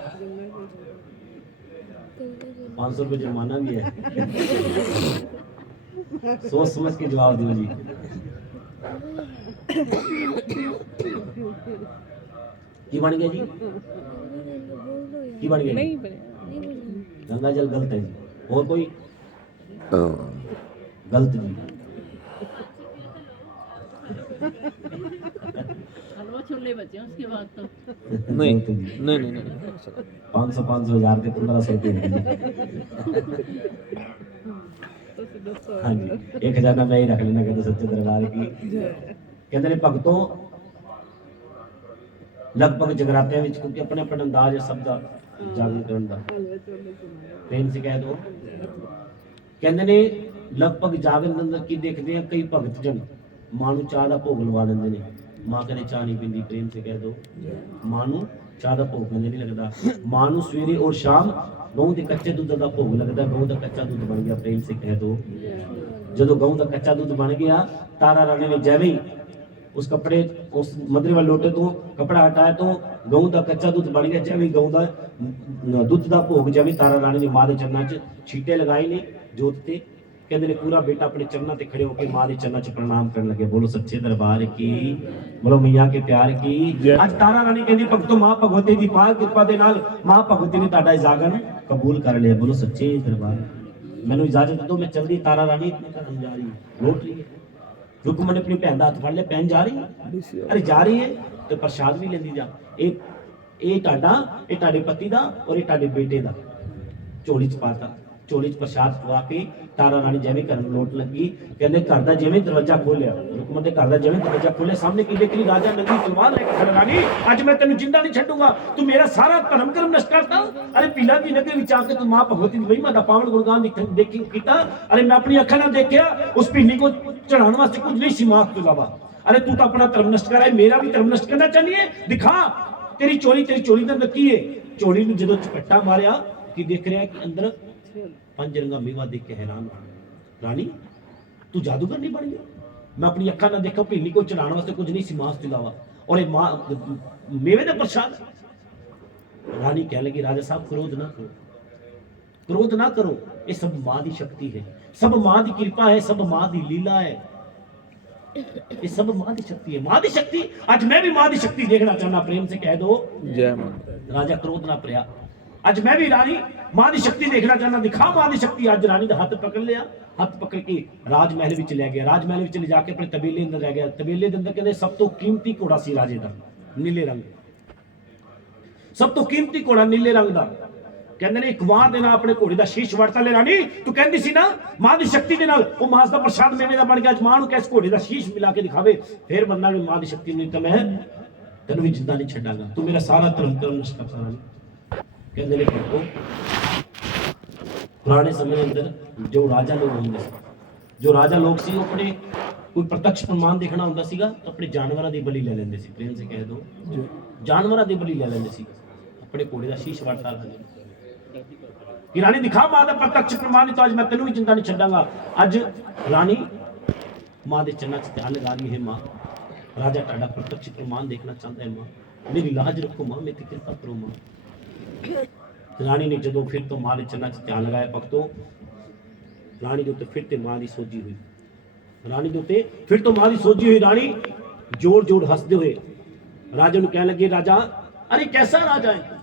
500 रुपये जुर्माना भी है। सोच समझ के जवाब दो जी। की बन गया जी, की बन गया नहीं जी? बने गंगा जल गलत है जी। और कोई गलत जी? हलवा छोले बचे हैं उसके बाद तो नहीं गलत है जी। नहीं नहीं नहीं 500 500 हजार के 1500 रुपये जी। हाँ जी, एक खजाना मैं ही रख लेना कहते सच्चे दरबार की। कहते ने भगतों लगभग जगराते में क्योंकि अपने अपने अंदाज है सब का जागरण करने का। प्रेम से कह दो। कहते ने लगभग जागरण के अंदर की देखते हैं कई भगत जन मां नूं चाह दा भोग लवा देंगे ने। मां कदे चाह नहीं पींदी। प्रेम से कह दो मां नूं चाह दा भोग कदे नहीं लगता। मां नूं सवेरे और शाम गऊ के कच्चे दूध का भोग लगता। गऊ का कच्चा दूध बन गया। प्रेम से कह दो जो गऊ का कच्चा दूध बन गया, तारा रानी ने जैवे ही उस कपड़े उस मदरे वाले लोटे तो कपड़ा हटाया तो गऊ का कच्चा दूध बन गया। जैवे गऊ का दूध का भोग जैवे तारा रानी ने मां के चरणों च छीटे लगाए ने जोत ते। कहते ने पूरा बेटा अपने चरणों ते खड़े होकर मां के चरणों च प्रणाम करने लगे। बोलो सच्चे दरबार की, बोलो मैया के प्यार की। आज तारा रानी कहती भगतों मां भगवती की पाल कृपा के नाल मां भगवती ने ताड़ा जागरण कबूल कर लिया। बोलो सच्चे दरबार। मैनू इजाजत दो, मैं चलदी। तारा रानी अपने घर जा रही है, लौट रही है। रुकमन ने अपनी भैन का हाथ फड़ लिया, भैन जा रही है, अरे जा रही है तो प्रसाद भी लेंदी जा। ये ताड़े पति का और ये ताड़े बेटे का झोली च पाता। झोली च प्रसाद पवा के तारा रानी जिवें घर लौट लगी। कहते घर का जिवें दरवाजा खोलिया, रुकमन के घर का जिवें दरवाजा खोलिया, सामने की देखी राजा नंगी तलवार लेके खड़ा। रानी आज मैं तेन जिंदा नहीं छड्डूंगा, तू मेरा सारा धर्म कर्म नष्ट करता। अरे पीला की नगरी विच आके तू मां भगवती दी महिमा दा पावन गुणगान देखी कीता। अरे मैं अपनी अखां नाल देखिया उस पीली को चढ़ाने वास्ते कुछ नहीं सी मां तो इलावा। अरे तू तो अपना धर्म नष्ट कर, मेरा भी धर्म नष्ट करना चाहनी है। दिखा तेरी चोली दा नकी है। चोली में जदों झपट्टा मारिया कि देख रहा है कि अंदर 5 रंगा मेवा देख के हैरान। रानी तू जादूगर नहीं बन गया? मैं अपनी अखा ना देखा पीली को चढ़ाने वास्ते कुछ नहीं सी मां तो इलावा, और ये मां मेवे का प्रसाद। रानी कह लगी राजा साहब क्रोध ना करो, क्रोध ना करो, ये सब मां की शक्ति है, सब मां की कृपा है, सब मां की लीला है। ये सब मां की शक्ति है, मां की शक्ति। आज मैं भी मां की शक्ति देखना चाहना, प्रेम से कह दो जय माता दी। राजा क्रोध ना प्रया। आज मैं भी रानी मां की शक्ति देखना चाहना, दिखा मां की शक्ति। आज रानी का हाथ पकड़ लिया, हाथ पकड़ के राजमहल विच ले गया, राजमहल विच ले जाके अपने तबेले अंदर रह गया। तबेले के अंदर कहते सब तो कीमती घोड़ा सी राजे का, नीले रंग, सब तो कीमती घोड़ा नीले रंग का। कहते ने एक वार दे नाल अपने घोड़े का शीश वड़ता ले। रानी तू कहती सी ना मां की शक्ति के नाल वो मास का प्रसाद मेवे का बन गया। आज मां नूं कैस घोड़े का शीश मिला के दिखावे, फिर बनना कि मां की शक्ति नहीं तो मैं तेन भी जिंदा नहीं छड्डांगा, तू मेरा सारा धर्म नष्ट करता। रानी कहते ने भक्तों, पुराने समय के अंदर जो राजा लोग होंगे, जो राजा लोग सी अपने कोई प्रत्यक्ष प्रमाण देखना होंदा सीगा तो अपने जानवरां दी बलि ले लैंदे सी। प्रेम से कह दो जानवरां दी बलि ले लैंदे सी, अपने घोड़े का शीश वड़ता राजा कि रानी दिखा मां दा प्रत्यक्ष प्रमाण, तो आज मैं तेनू भी जिंदा नहीं छड्डांगा। अज रानी मां दे चरणा च ध्यान लगा रही है। मां राजा तुहाडा प्रत्यक्ष प्रमाण देखना चाहता है। मां मेरी लाज रखो, मां मेरी कृपा करो। मां रानी ने जदों फिर तो मां दे चरणा च ध्यान लगाया, भक्तों रानी दे उत्ते फिर ते मां दी सोजी हुई। रानी दे उत्ते फिर तो मां दी सोजी हुई। रानी जोर जोर हंसदे हुए राजा नूं कहण लगे, राजा अरे कैसा राजा है,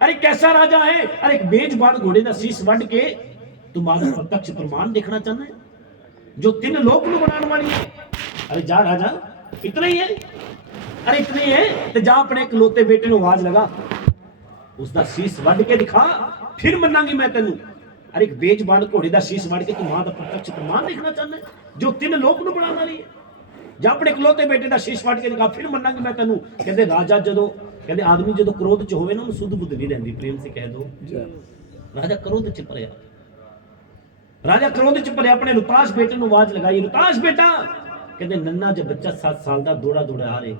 अरे कैसा राजा है, अरे एक बेजबान घोड़े का शीश वड़ के तू मां दा प्रत्यक्ष प्रमाण देखना चाहना है जो 3 लोक नूं बनाने वाली है। अरे जा राजा, इतना ही है, अरे इतना ही है तो जा अपने इकलौते बेटे नूं आवाज लगा, उसका शीश वड़ के दिखा, फिर मनांगी मैं तेनू। अरे एक बेजबान घोड़े का शीश वड़ के तू मां दा प्रत्यक्ष प्रमाण देखना चाहना है जो 3 लोक नूं बनाने वाली है। जा अपने इकलौते बेटे का शीश वड़ के दिखा, फिर मनांगी मैं तेनू। कहते राजा जदों कहते आदमी जो क्रोध च होवे ना उन्हें सुध बुद्ध नहीं रहती। प्रेम से कह दो राजा क्रोध च भरिया, राजा क्रोध च भरिया अपने रुताश बेटे नूं आवाज लगाई, रुताश बेटा। कहते नन्ना जब बच्चा 7 साल का दौड़ा दौड़ा आ रहे,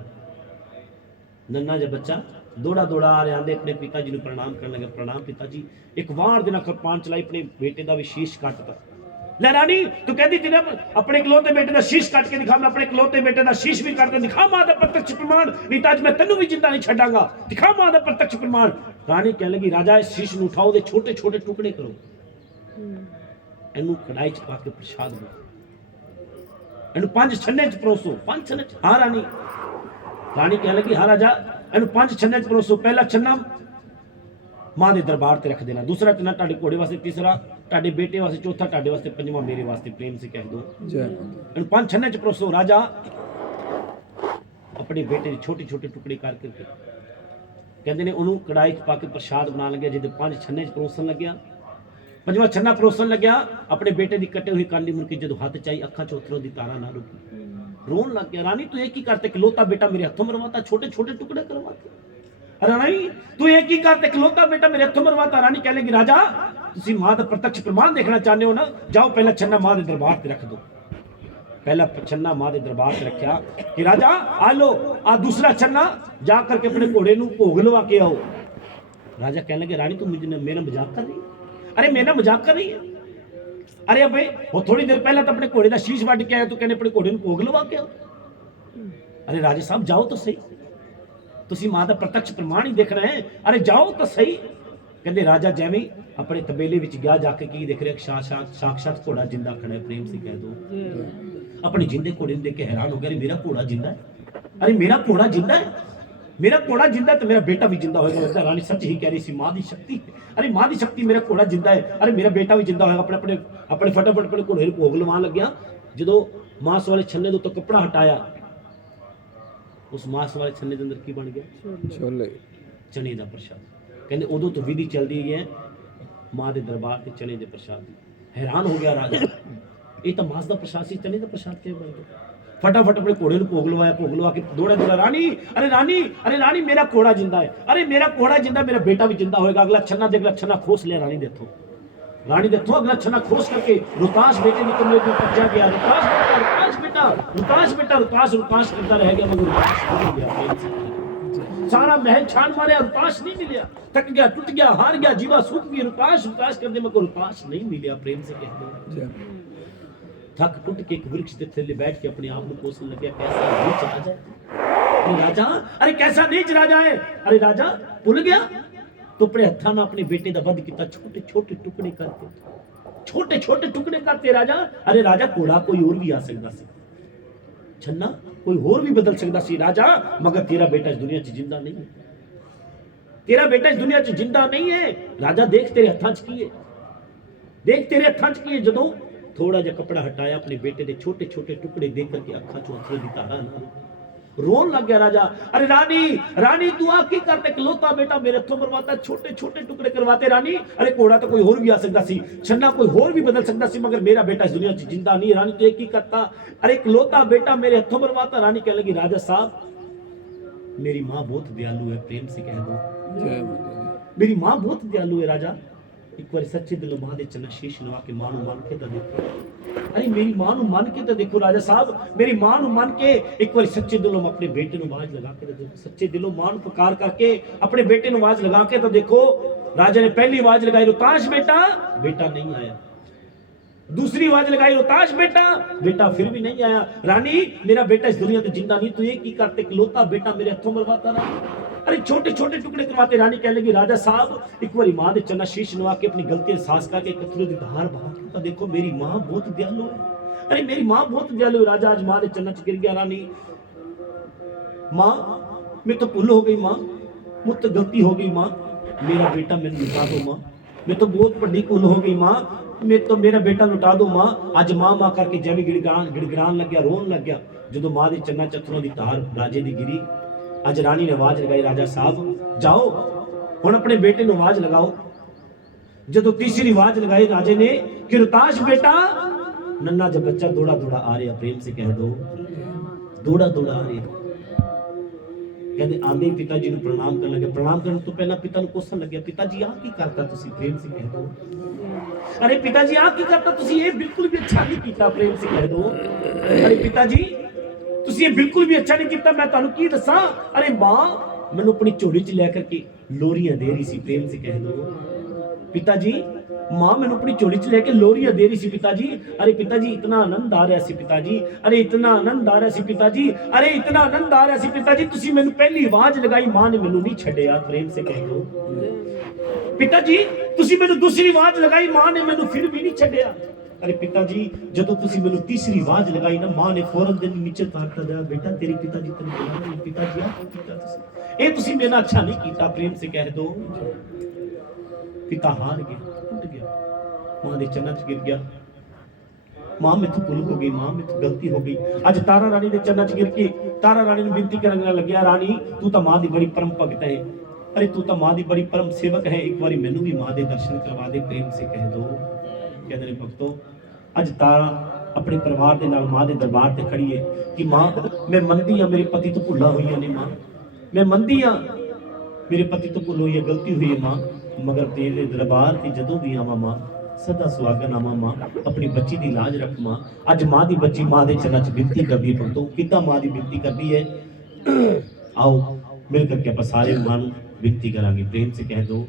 नन्ना जब बच्चा दौड़ा दौड़ा आ रहे, आंदे अपने पिताजी नूं प्रणाम करने लगे, प्रणाम पिताजी। एक वार दे नाल कृपान चलाई, अपने बेटे का भी शीश कटता। ले रानी तू कहती थी ना अपने इकलौते बेटे का शीश काट के दिखा, मैं अपने इकलौते बेटे का शीश भी काट के दिखा मां दा प्रत्यक्ष प्रमाण, नहीं तो आज मैं तेनू भी जिंदा नहीं छड्डांगा, दिखा मां दा प्रत्यक्ष प्रमाण। रानी कहने लगी, राजा इस शीश नूं उठाओ, दे छोटे छोटे टुकड़े करो, इनू कढ़ाई च पा के प्रसाद दो, इनू 5 छन्ने च परोसो। 5 छन्ने च? हाँ रानी। रानी कहने लगी, हाँ राजा इनू 5 छन्ने च परोसो। पहला छन्ना मां दे दरबार ते रख देना, दूसरा छन्ना तुहाडे घोड़े वास्ते, तीसरा तुहाडे बेटे वास्ते, चौथा तुहाडे वास्ते, पंजवां मेरे वास्ते। प्रेम से कह दो इनू 5 छन्ने च परोसो। राजा अपने बेटे दे छोटे छोटे टुकड़े करके कहते ने उन्होंने कढ़ाई च पा के प्रसाद बना लगे, जो 5 छन्ने च परोसन लग्या, 5वां छन्ना परोसन लग्या, अपने बेटे की कटे हुई काली मुर्गी जो हाथ चाई, अखा चौथरों की तारा ना रुकी, रोन लग गया। रानी तू एक ही करते, इकलौता बेटा मेरे हाथों मरवाता, छोटे छोटे टुकड़े करवाते। रानी तू एक ही करते, इकलौता बेटा मेरे हाथों मरवाता। रानी कह लेगी, राजा तुसी मां दा प्रत्यक्ष प्रमाण देखना चाहते हो ना, जाओ पहला छन्ना मां दे दरबार ते रख दो। पहला छन्ना मां दे दरबार ते रखा कि राजा आ लो, आ दूसरा छन्ना जा करके अपने घोड़े नूं भोग लवा के आओ। राजा कहने लगे, रानी तू मुझे मेरा मजाक कर रही है? अरे मेरा मजाक कर रही है? अरे भाई वो थोड़ी देर पहले तो अपने घोड़े का शीश वड़ के आया, तो कहने अपने घोड़े नूं भोग लवा के आओ। अरे राजा साहब जाओ तो सही, तुसी मां दा प्रत्यक्ष प्रमाण ही देखना है, अरे जाओ तो सही। कहते राजा जैवी अपने तबेले विच गया, जाके की देख रहे, साक्षात घोड़ा जिंदा खड़ा है। प्रेम से कह दो अपने जिंदे घोड़े देख के हैरान हो गया, अरे मेरा घोड़ा जिंदा है, अरे मेरा घोड़ा जिंदा है, मेरा घोड़ा जिंदा है तो मेरा बेटा भी जिंदा होगा। रानी सच ही कह रही सी, मां दी शक्ति, अरे मां दी शक्ति, मेरा घोड़ा जिंदा है, अरे मेरा बेटा भी जिंदा होगा। अपने अपने अपने फटाफट अपने घोड़े नूं भोग लवान लग्या। जो मांस वाले छन्ने दे उत्तों कपड़ा हटाया, उस मांस वाले छन्ने के अंदर की बन गया? छोले, चने का प्रसाद। कहते उदों तो विधि चलती है मां के दरबार से चने के प्रसाद की। हैरान हो गया राजा, ये तो मांस का प्रसाद से चने का प्रसाद क्या बन गया? फटाफट अपने घोड़े को भोग लवाया, भोग लवा के दौड़ा दौड़ा, रानी अरे रानी, अरे रानी मेरा घोड़ा जिंदा है, अरे मेरा घोड़ा जिंदा, मेरा बेटा भी जिंदा होएगा। अगला छन्ना दे, अगला छन्ना खोस लिया रानी देखो, रानी देखो अगला छन्ना खोस करके रुताश बेटे ने कमरे के ऊपर जा गया। रुताश बेटा, रुताश बेटा, रुताश बेटा, रुताश रुताश करता रह गया, मगर रुताश नहीं गया। सारा महल छान मारे, रुताश नहीं मिला, थक गया, टूट गया, हार गया, जीवा सूख गई, रुताश रुताश कर दे, मगर रुताश नहीं मिला। प्रेम से कह दो थक टूट के एक वृक्ष के थल्ले बैठ के अपने आप को कोसने लगे, कैसा नीच राजा है। अरे राजा, अरे कैसा नीच राजा है, अरे राजा भूल गया तो अपने हत्था ना अपने बेटे का वध किया, छोटे छोटे टुकड़े करते, छोटे छोटे टुकड़े करते राजा। अरे राजा घोड़ा कोई और भी आ सकता सी, छन्ना कोई होर भी बदल सकता सी राजा, मगर तेरा बेटा इस दुनिया च जिंदा नहीं है, तेरा बेटा इस दुनिया च जिंदा नहीं है। राजा देख तेरे हत्थां च की है, देख तेरे हत्थां च की है। जदों थोड़ा जिहा कपड़ा हटाया, अपने बेटे के छोटे छोटे टुकड़े देख करके अखां चों अथरू दी धारा रोन लग गया राजा। अरे रानी, रानी तू आ की करते, इकलौता बेटा मेरे हथों मरवाता, छोटे छोटे टुकड़े करवाते रानी। अरे घोड़ा तो कोई और भी आ सकता सी, छन्ना कोई और भी बदल सकता सी, मगर मेरा बेटा इस दुनिया च जिंदा नहीं है। रानी तू एक ही करता, अरे इकलौता बेटा मेरे हथों मरवाता। रानी कह लगी राजा साहब मेरी माँ बहुत दयालु है, प्रेम से कह दो जय माता दी। मेरी माँ बहुत दयालु है राजा। एक बार सच्चे दिलों मां दे चन्ना शीश नवा के मां नूं मन के तो देखो। अरे मेरी मां नूं मन के तो देखो राजा साहब, मेरी मां नूं मन के एक बार सच्चे दिलों अपने बेटे नूं आवाज लगा के तो देखो। सच्चे दिलों मां नूं पुकार करके अपने बेटे नूं आवाज लगा के तो देखो। राजा ने पहली आवाज लगाई रोहताश बेटा, बेटा नहीं आया। दूसरी आवाज लगाई रोहताश बेटा, बेटा फिर भी नहीं आया। रानी मेरा बेटा इस दुनिया में जिंदा नहीं, तू ये की करते, इकलौता बेटा मेरे हथों मरवाता रहा। अरे छोटे छोटे टुकड़े करवाते। रानी कह लगी राजा साहब एक बार मां दे चन्ना शीश नवा के अपनी गलती एहसास करके कथरू दी धार बहा के तो देखो मेरी मां बहुत दयालु है। अरे मेरी मां बहुत दयालु है। राजा आज मां दे चन्ना च गिर गया। रानी मां मैं तो भूल हो गई, मां मुझसे गलती हो गई, मां मेरा बेटा मैंने लुटा दो, मां मैं तो बहुत बड़ी भूल हो गई, मां मैं तो मेरा बेटा लुटा दो मां। आज मां मां करके जैवी गिड़गिड़ान लग गया, रोन लग गया। जो मां दी चन्ना चथरों दी धार राजे दी गिरी। आज रानी ने आवाज लगाई राजा साहब जाओ हुण अपने बेटे नूं आवाज लगाओ। जो तीसरी आवाज लगाई राजे ने कि रोहताश बेटा, नन्ना जब बच्चा दौड़ा दौड़ा आ रहा, प्रेम से कह दो दौड़ा दौड़ा आ रहा। कहते आंदे ही पिता जी नूं प्रणाम करन लगे। प्रणाम करन तो पहला पिता नूं पुछण लगे पिता जी आ की करता तुसी, प्रेम से कह दो। अरे पिता जी आ की करता तुसी, ये बिल्कुल भी अच्छा नहीं कीता, प्रेम से कह दो। अरे पिता जी तुसी ये बिल्कुल भी अच्छा नहीं कीता, मैं तुहानूं की दसां। अरे मां मैनूं अपनी झोली च लै करके लोरियां दे रही सी, प्रेम से कह दो। पिता जी मां मैनूं अपनी झोली च लेके लोरियां दे रही सी पिताजी। अरे पिताजी इतना आनंद आ रहा सी पिताजी, अरे इतना आनंद आ रहा सी पिताजी, अरे इतना आनंद आ रहा सी पिताजी। तुसी मैनूं पहली आवाज लगाई, मां ने मैनूं नहीं छड्डिया, प्रेम से कह दो। पिताजी तुसी मैनूं दूसरी आवाज लगाई, मां ने मैनूं फिर भी नहीं छड्डिया। अरे पिताजी जदों तुसी मैनूं तीसरी आवाज लगाई ना, मां ने फौरन दिन नीचे तारता दिया, बेटा तेरी पिताजी तेनूं बुला रहे। पिताजी आ कीता तुसी, ये तुसी मेरा अच्छा नहीं कीता, प्रेम से कह दो। पिता हार गया, टूट गया, मां दे चरणों च गिर गया। मां मेथों भुल हो गई, मां मेथों गलती हो गई। अज तारा रानी दे चरणों च गिर के तारा रानी नूं विनती करन लग्या, रानी तू तां मां दी बड़ी परम भगत है, अरे तू तां मां दी बड़ी परम सेवक है, एक बारी मैनूं भी मां दे दर्शन करवा दे, प्रेम से कह दो। कहते ने भगतों अज तारा अपने परिवार के नाल मां दे दरबार ते खड़ी है कि मां मैं मनदी हां मेरे पति तो भुल्ला हुई ने, मां मैं मनदी हां मेरे पति तो भुल हुई है, गलती हुई है मां, मगर तेरे दरबार ते जदों भी आवां मां सदा सुहागन आवां मां, अपनी बच्ची दी लाज रख मां। अज मां दी बच्ची मां दे चरणों च विनती करदी है। भगतों किदां मां दी विनती करदी है, आओ मिल करके आप सारे मां नूं विनती करांगे, प्रेम से कह दो।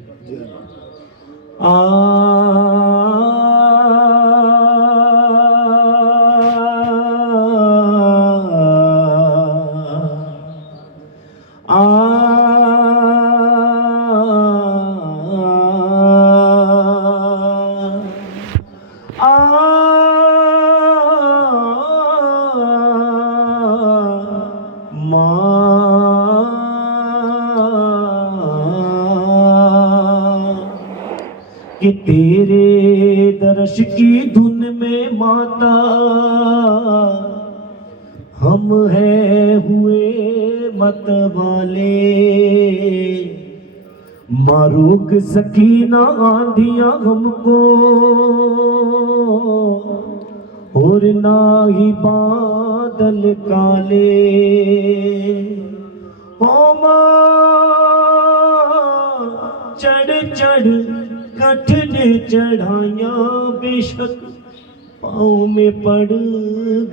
कि तेरे दर्श की धुन में माता हम हैं हुए मत वाले, मारूक सकीना आंधियां हमको और ना ही बादल काले। ओ मां चढ़ चढ़ कठिन चढ़ाइया बेशक पाँव में पड़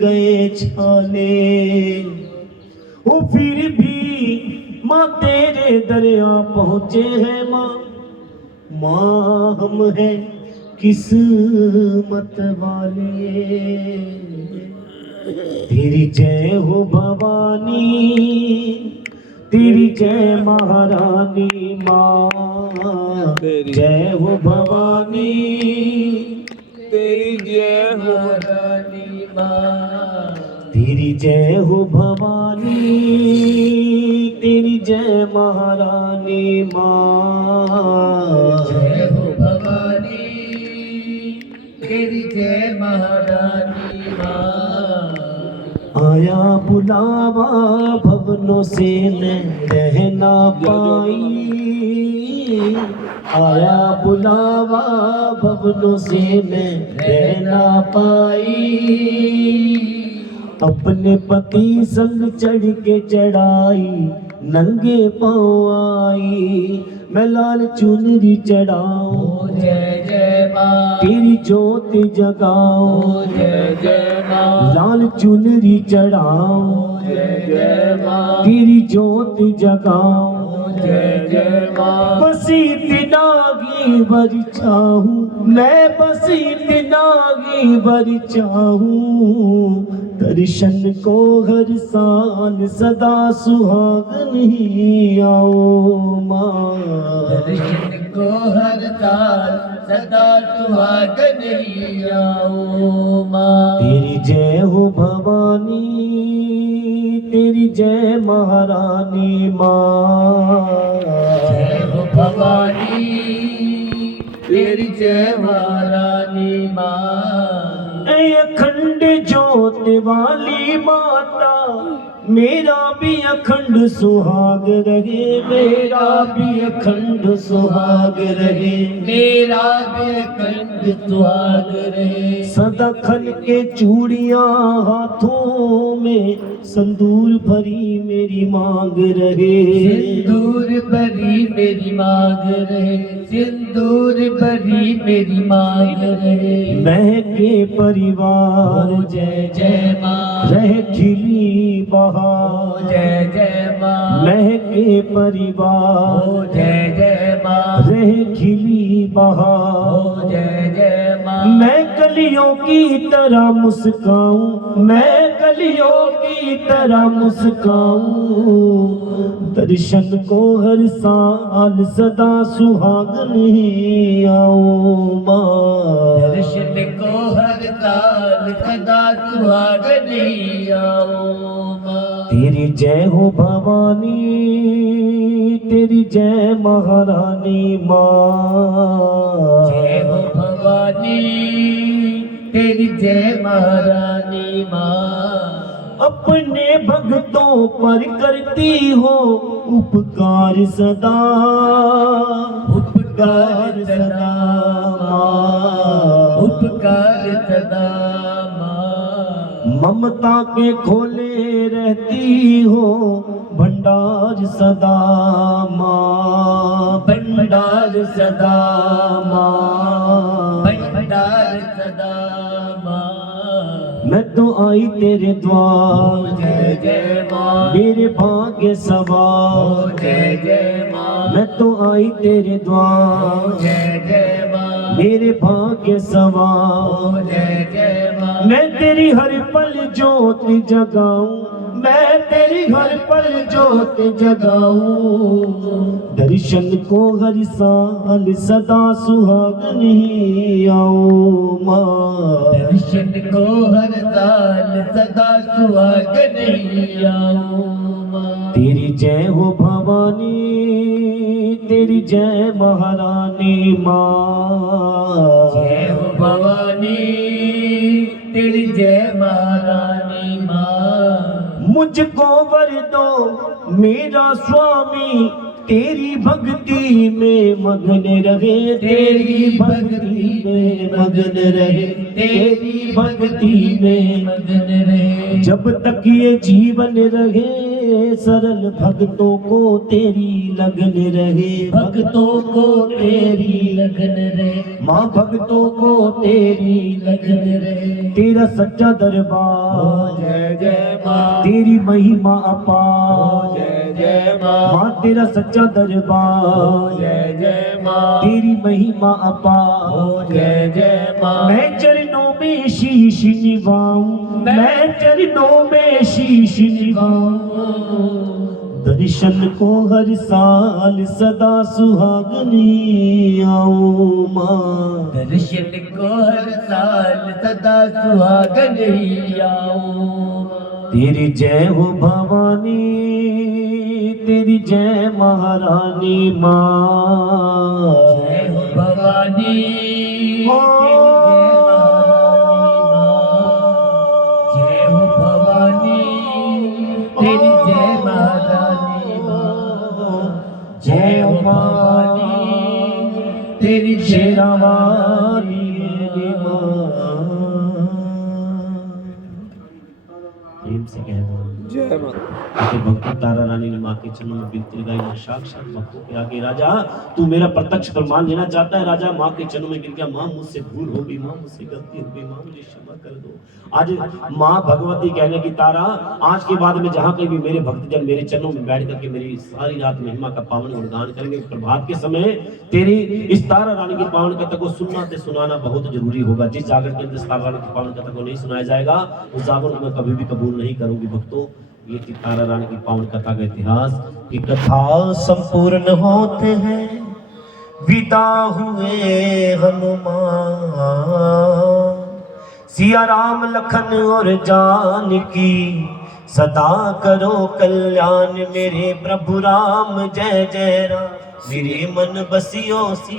गए छाले, वो फिर भी माँ तेरे दरिया पहुँचे हैं माँ, माँ हम हैं किस्मत वाले। तेरी जय हो भवानी, तेरी जय महारानी माँ, जय हो भवानी, तेरी जय हो रानी माँ, तेरी जय हो भवानी, तेरी जय महारानी माँ। जय हो भवानी, तेरी जय महारानी माँ। आया बुलावा भवनों से न रह ना पाई, आया बुलावा भवनों से न रह ना पाई। अपने पति संग चढ़ के चढ़ाई, नंगे पाँव आई, मैं लाल चुनरी चढ़ाऊं, जय जय माँ। तेरी ज्योत जगाऊं, जय जय माँ। लाल चुनरी चढ़ाऊं, जय जय माँ। तेरी ज्योत जगाऊं, जय जय माँ। बसी तिनागी वर चाहूं, मैं बसी तिनागी वर चाहूं। दर्शन को हर साल सदा सुहागन ही आओ माँ। दर्शन को हर साल सदा सुहागन ही आओ माँ। तेरी जय हो भवानी, तेरी जय महारानी माँ। जय हो भवानी, तेरी जय महारानी माँ। ऐ अखंड ज्योत वाली माता, मेरा भी अखंड सुहाग रहे, मेरा भी अखंड सुहाग रहे। मेरा भी कंठ सुहाग रहे। सदा खन के चूड़ियां हाथों में, संदूर भरी मेरी मांग रहे। सिंदूर भरी मेरी मांग रहे। सिंदूर भरी मेरी मांग रहे। महके परिवार जय जय माँ। रह खिली बहार, जय जय माँ। महके परिवार जय जय माँ। रह खिली बहार। जय जय माँ। मैं कलियों की तरह मुस्काऊं, मैं कलियों की तरह मुस्काऊं। दर्शन को हर साल सदा सुहागन ही आओ माँ। दर्शन को हर साल सदा सुहागन ही आओ माँ। तेरी जय हो भवानी, तेरी जय महारानी माँ। जय हो भवानी, तेरी जय महारानी माँ। अपने भक्तों पर करती हो उपकार सदा, उपकार सदा माँ। उपकार सदा माँ। ममता के खोले रहती हो भंडार सदा माँ। भंडार सदा माँ। भंडार सदा माँ। मैं तो आई तेरे द्वार, जय जय माँ। मेरे भाग्य सवार। जय जय माँ। मैं तो आई तेरे द्वार, जय जय माँ। मेरे भाग्य सवार। जय जय माँ। मैं तेरी हर पल ज्योत जगाऊं, मैं तेरी हर पल ज्योत जगाऊं। दर्शन को हर साल सदा सुहागन ही आओ माँ। दर्शन को हर साल सदा सुहागन ही आओ माँ। तेरी जय हो भवानी, तेरी जय महारानी माँ। जय हो भवानी, तेरी जय महारानी माँ। मुझको वर दो मेरा स्वामी, तेरी भक्ति में मगन रहे, तेरी भक्ति में मगन रहे, तेरी भक्ति में मगन रहे। जब तक ये जीवन रहे, सरल भक्तों को तेरी लगन रहे, भक्तों को तेरी लगन रहे। माँ, भक्तों को तेरी लगन रहे। तेरा सच्चा दरबार, जय जय माँ। तेरी महिमा अपार। जय जय माँ। माँ तेरा सच्चा दरबार, जय जय माँ। तेरी महिमा अपार। जय जय माँ। मैं चरणों में शीश निभाऊं, मैं चरणों में शीश निभाऊं। दर्शन को हर साल सदा सुहागनी आऊं माँ। दर्शन को हर साल सदा सुहागन ही आऊं। तेरी जय हो भवानी, तेरी जय महारानी माँ। जय हो भवानी, ओ, जय हो भवानी, तेरी जय महारानी माँ। जय हो भवानी, तेरी शेरावाली माँ। प्रेम से कह दो जय माता। आके भक्ति तारा रानी ने माँ के चरणों में बिनती लगाई। माँ साक्षात भक्तों के आगे, राजा तू मेरा प्रत्यक्ष प्रमाण लेना चाहता है। राजा माँ के चरणों में गिर गया, माँ मुझसे भूल हो गई, माँ मुझसे गलती हो गई, माँ मुझे क्षमा कर दो। आज माँ भगवती कहने की तारा, आज के बाद में जहाँ कहीं भी मेरे भक्तजन मेरे चरणों में बैठ करके मेरी सारी रात महिमा का पावन गुणगान करेंगे, प्रभात के समय तेरी इस तारा रानी की पावन कथा को सुनना ते सुनाना बहुत जरूरी होगा। जिस जागरण के अंदर इस तारा रानी की पावन कथा को नहीं सुनाया जाएगा, उस जागरण को मैं कभी भी कबूल नहीं करूंगी। भक्तों, ये थी तारा रानी की पावन कथा का इतिहास। की कथा संपूर्ण होते हैं, विदा हुए हनुमान। सिया राम लखन और जानकी, सदा करो कल्याण। मेरे प्रभु राम जय जय राम, मेरे मन बसियो सी।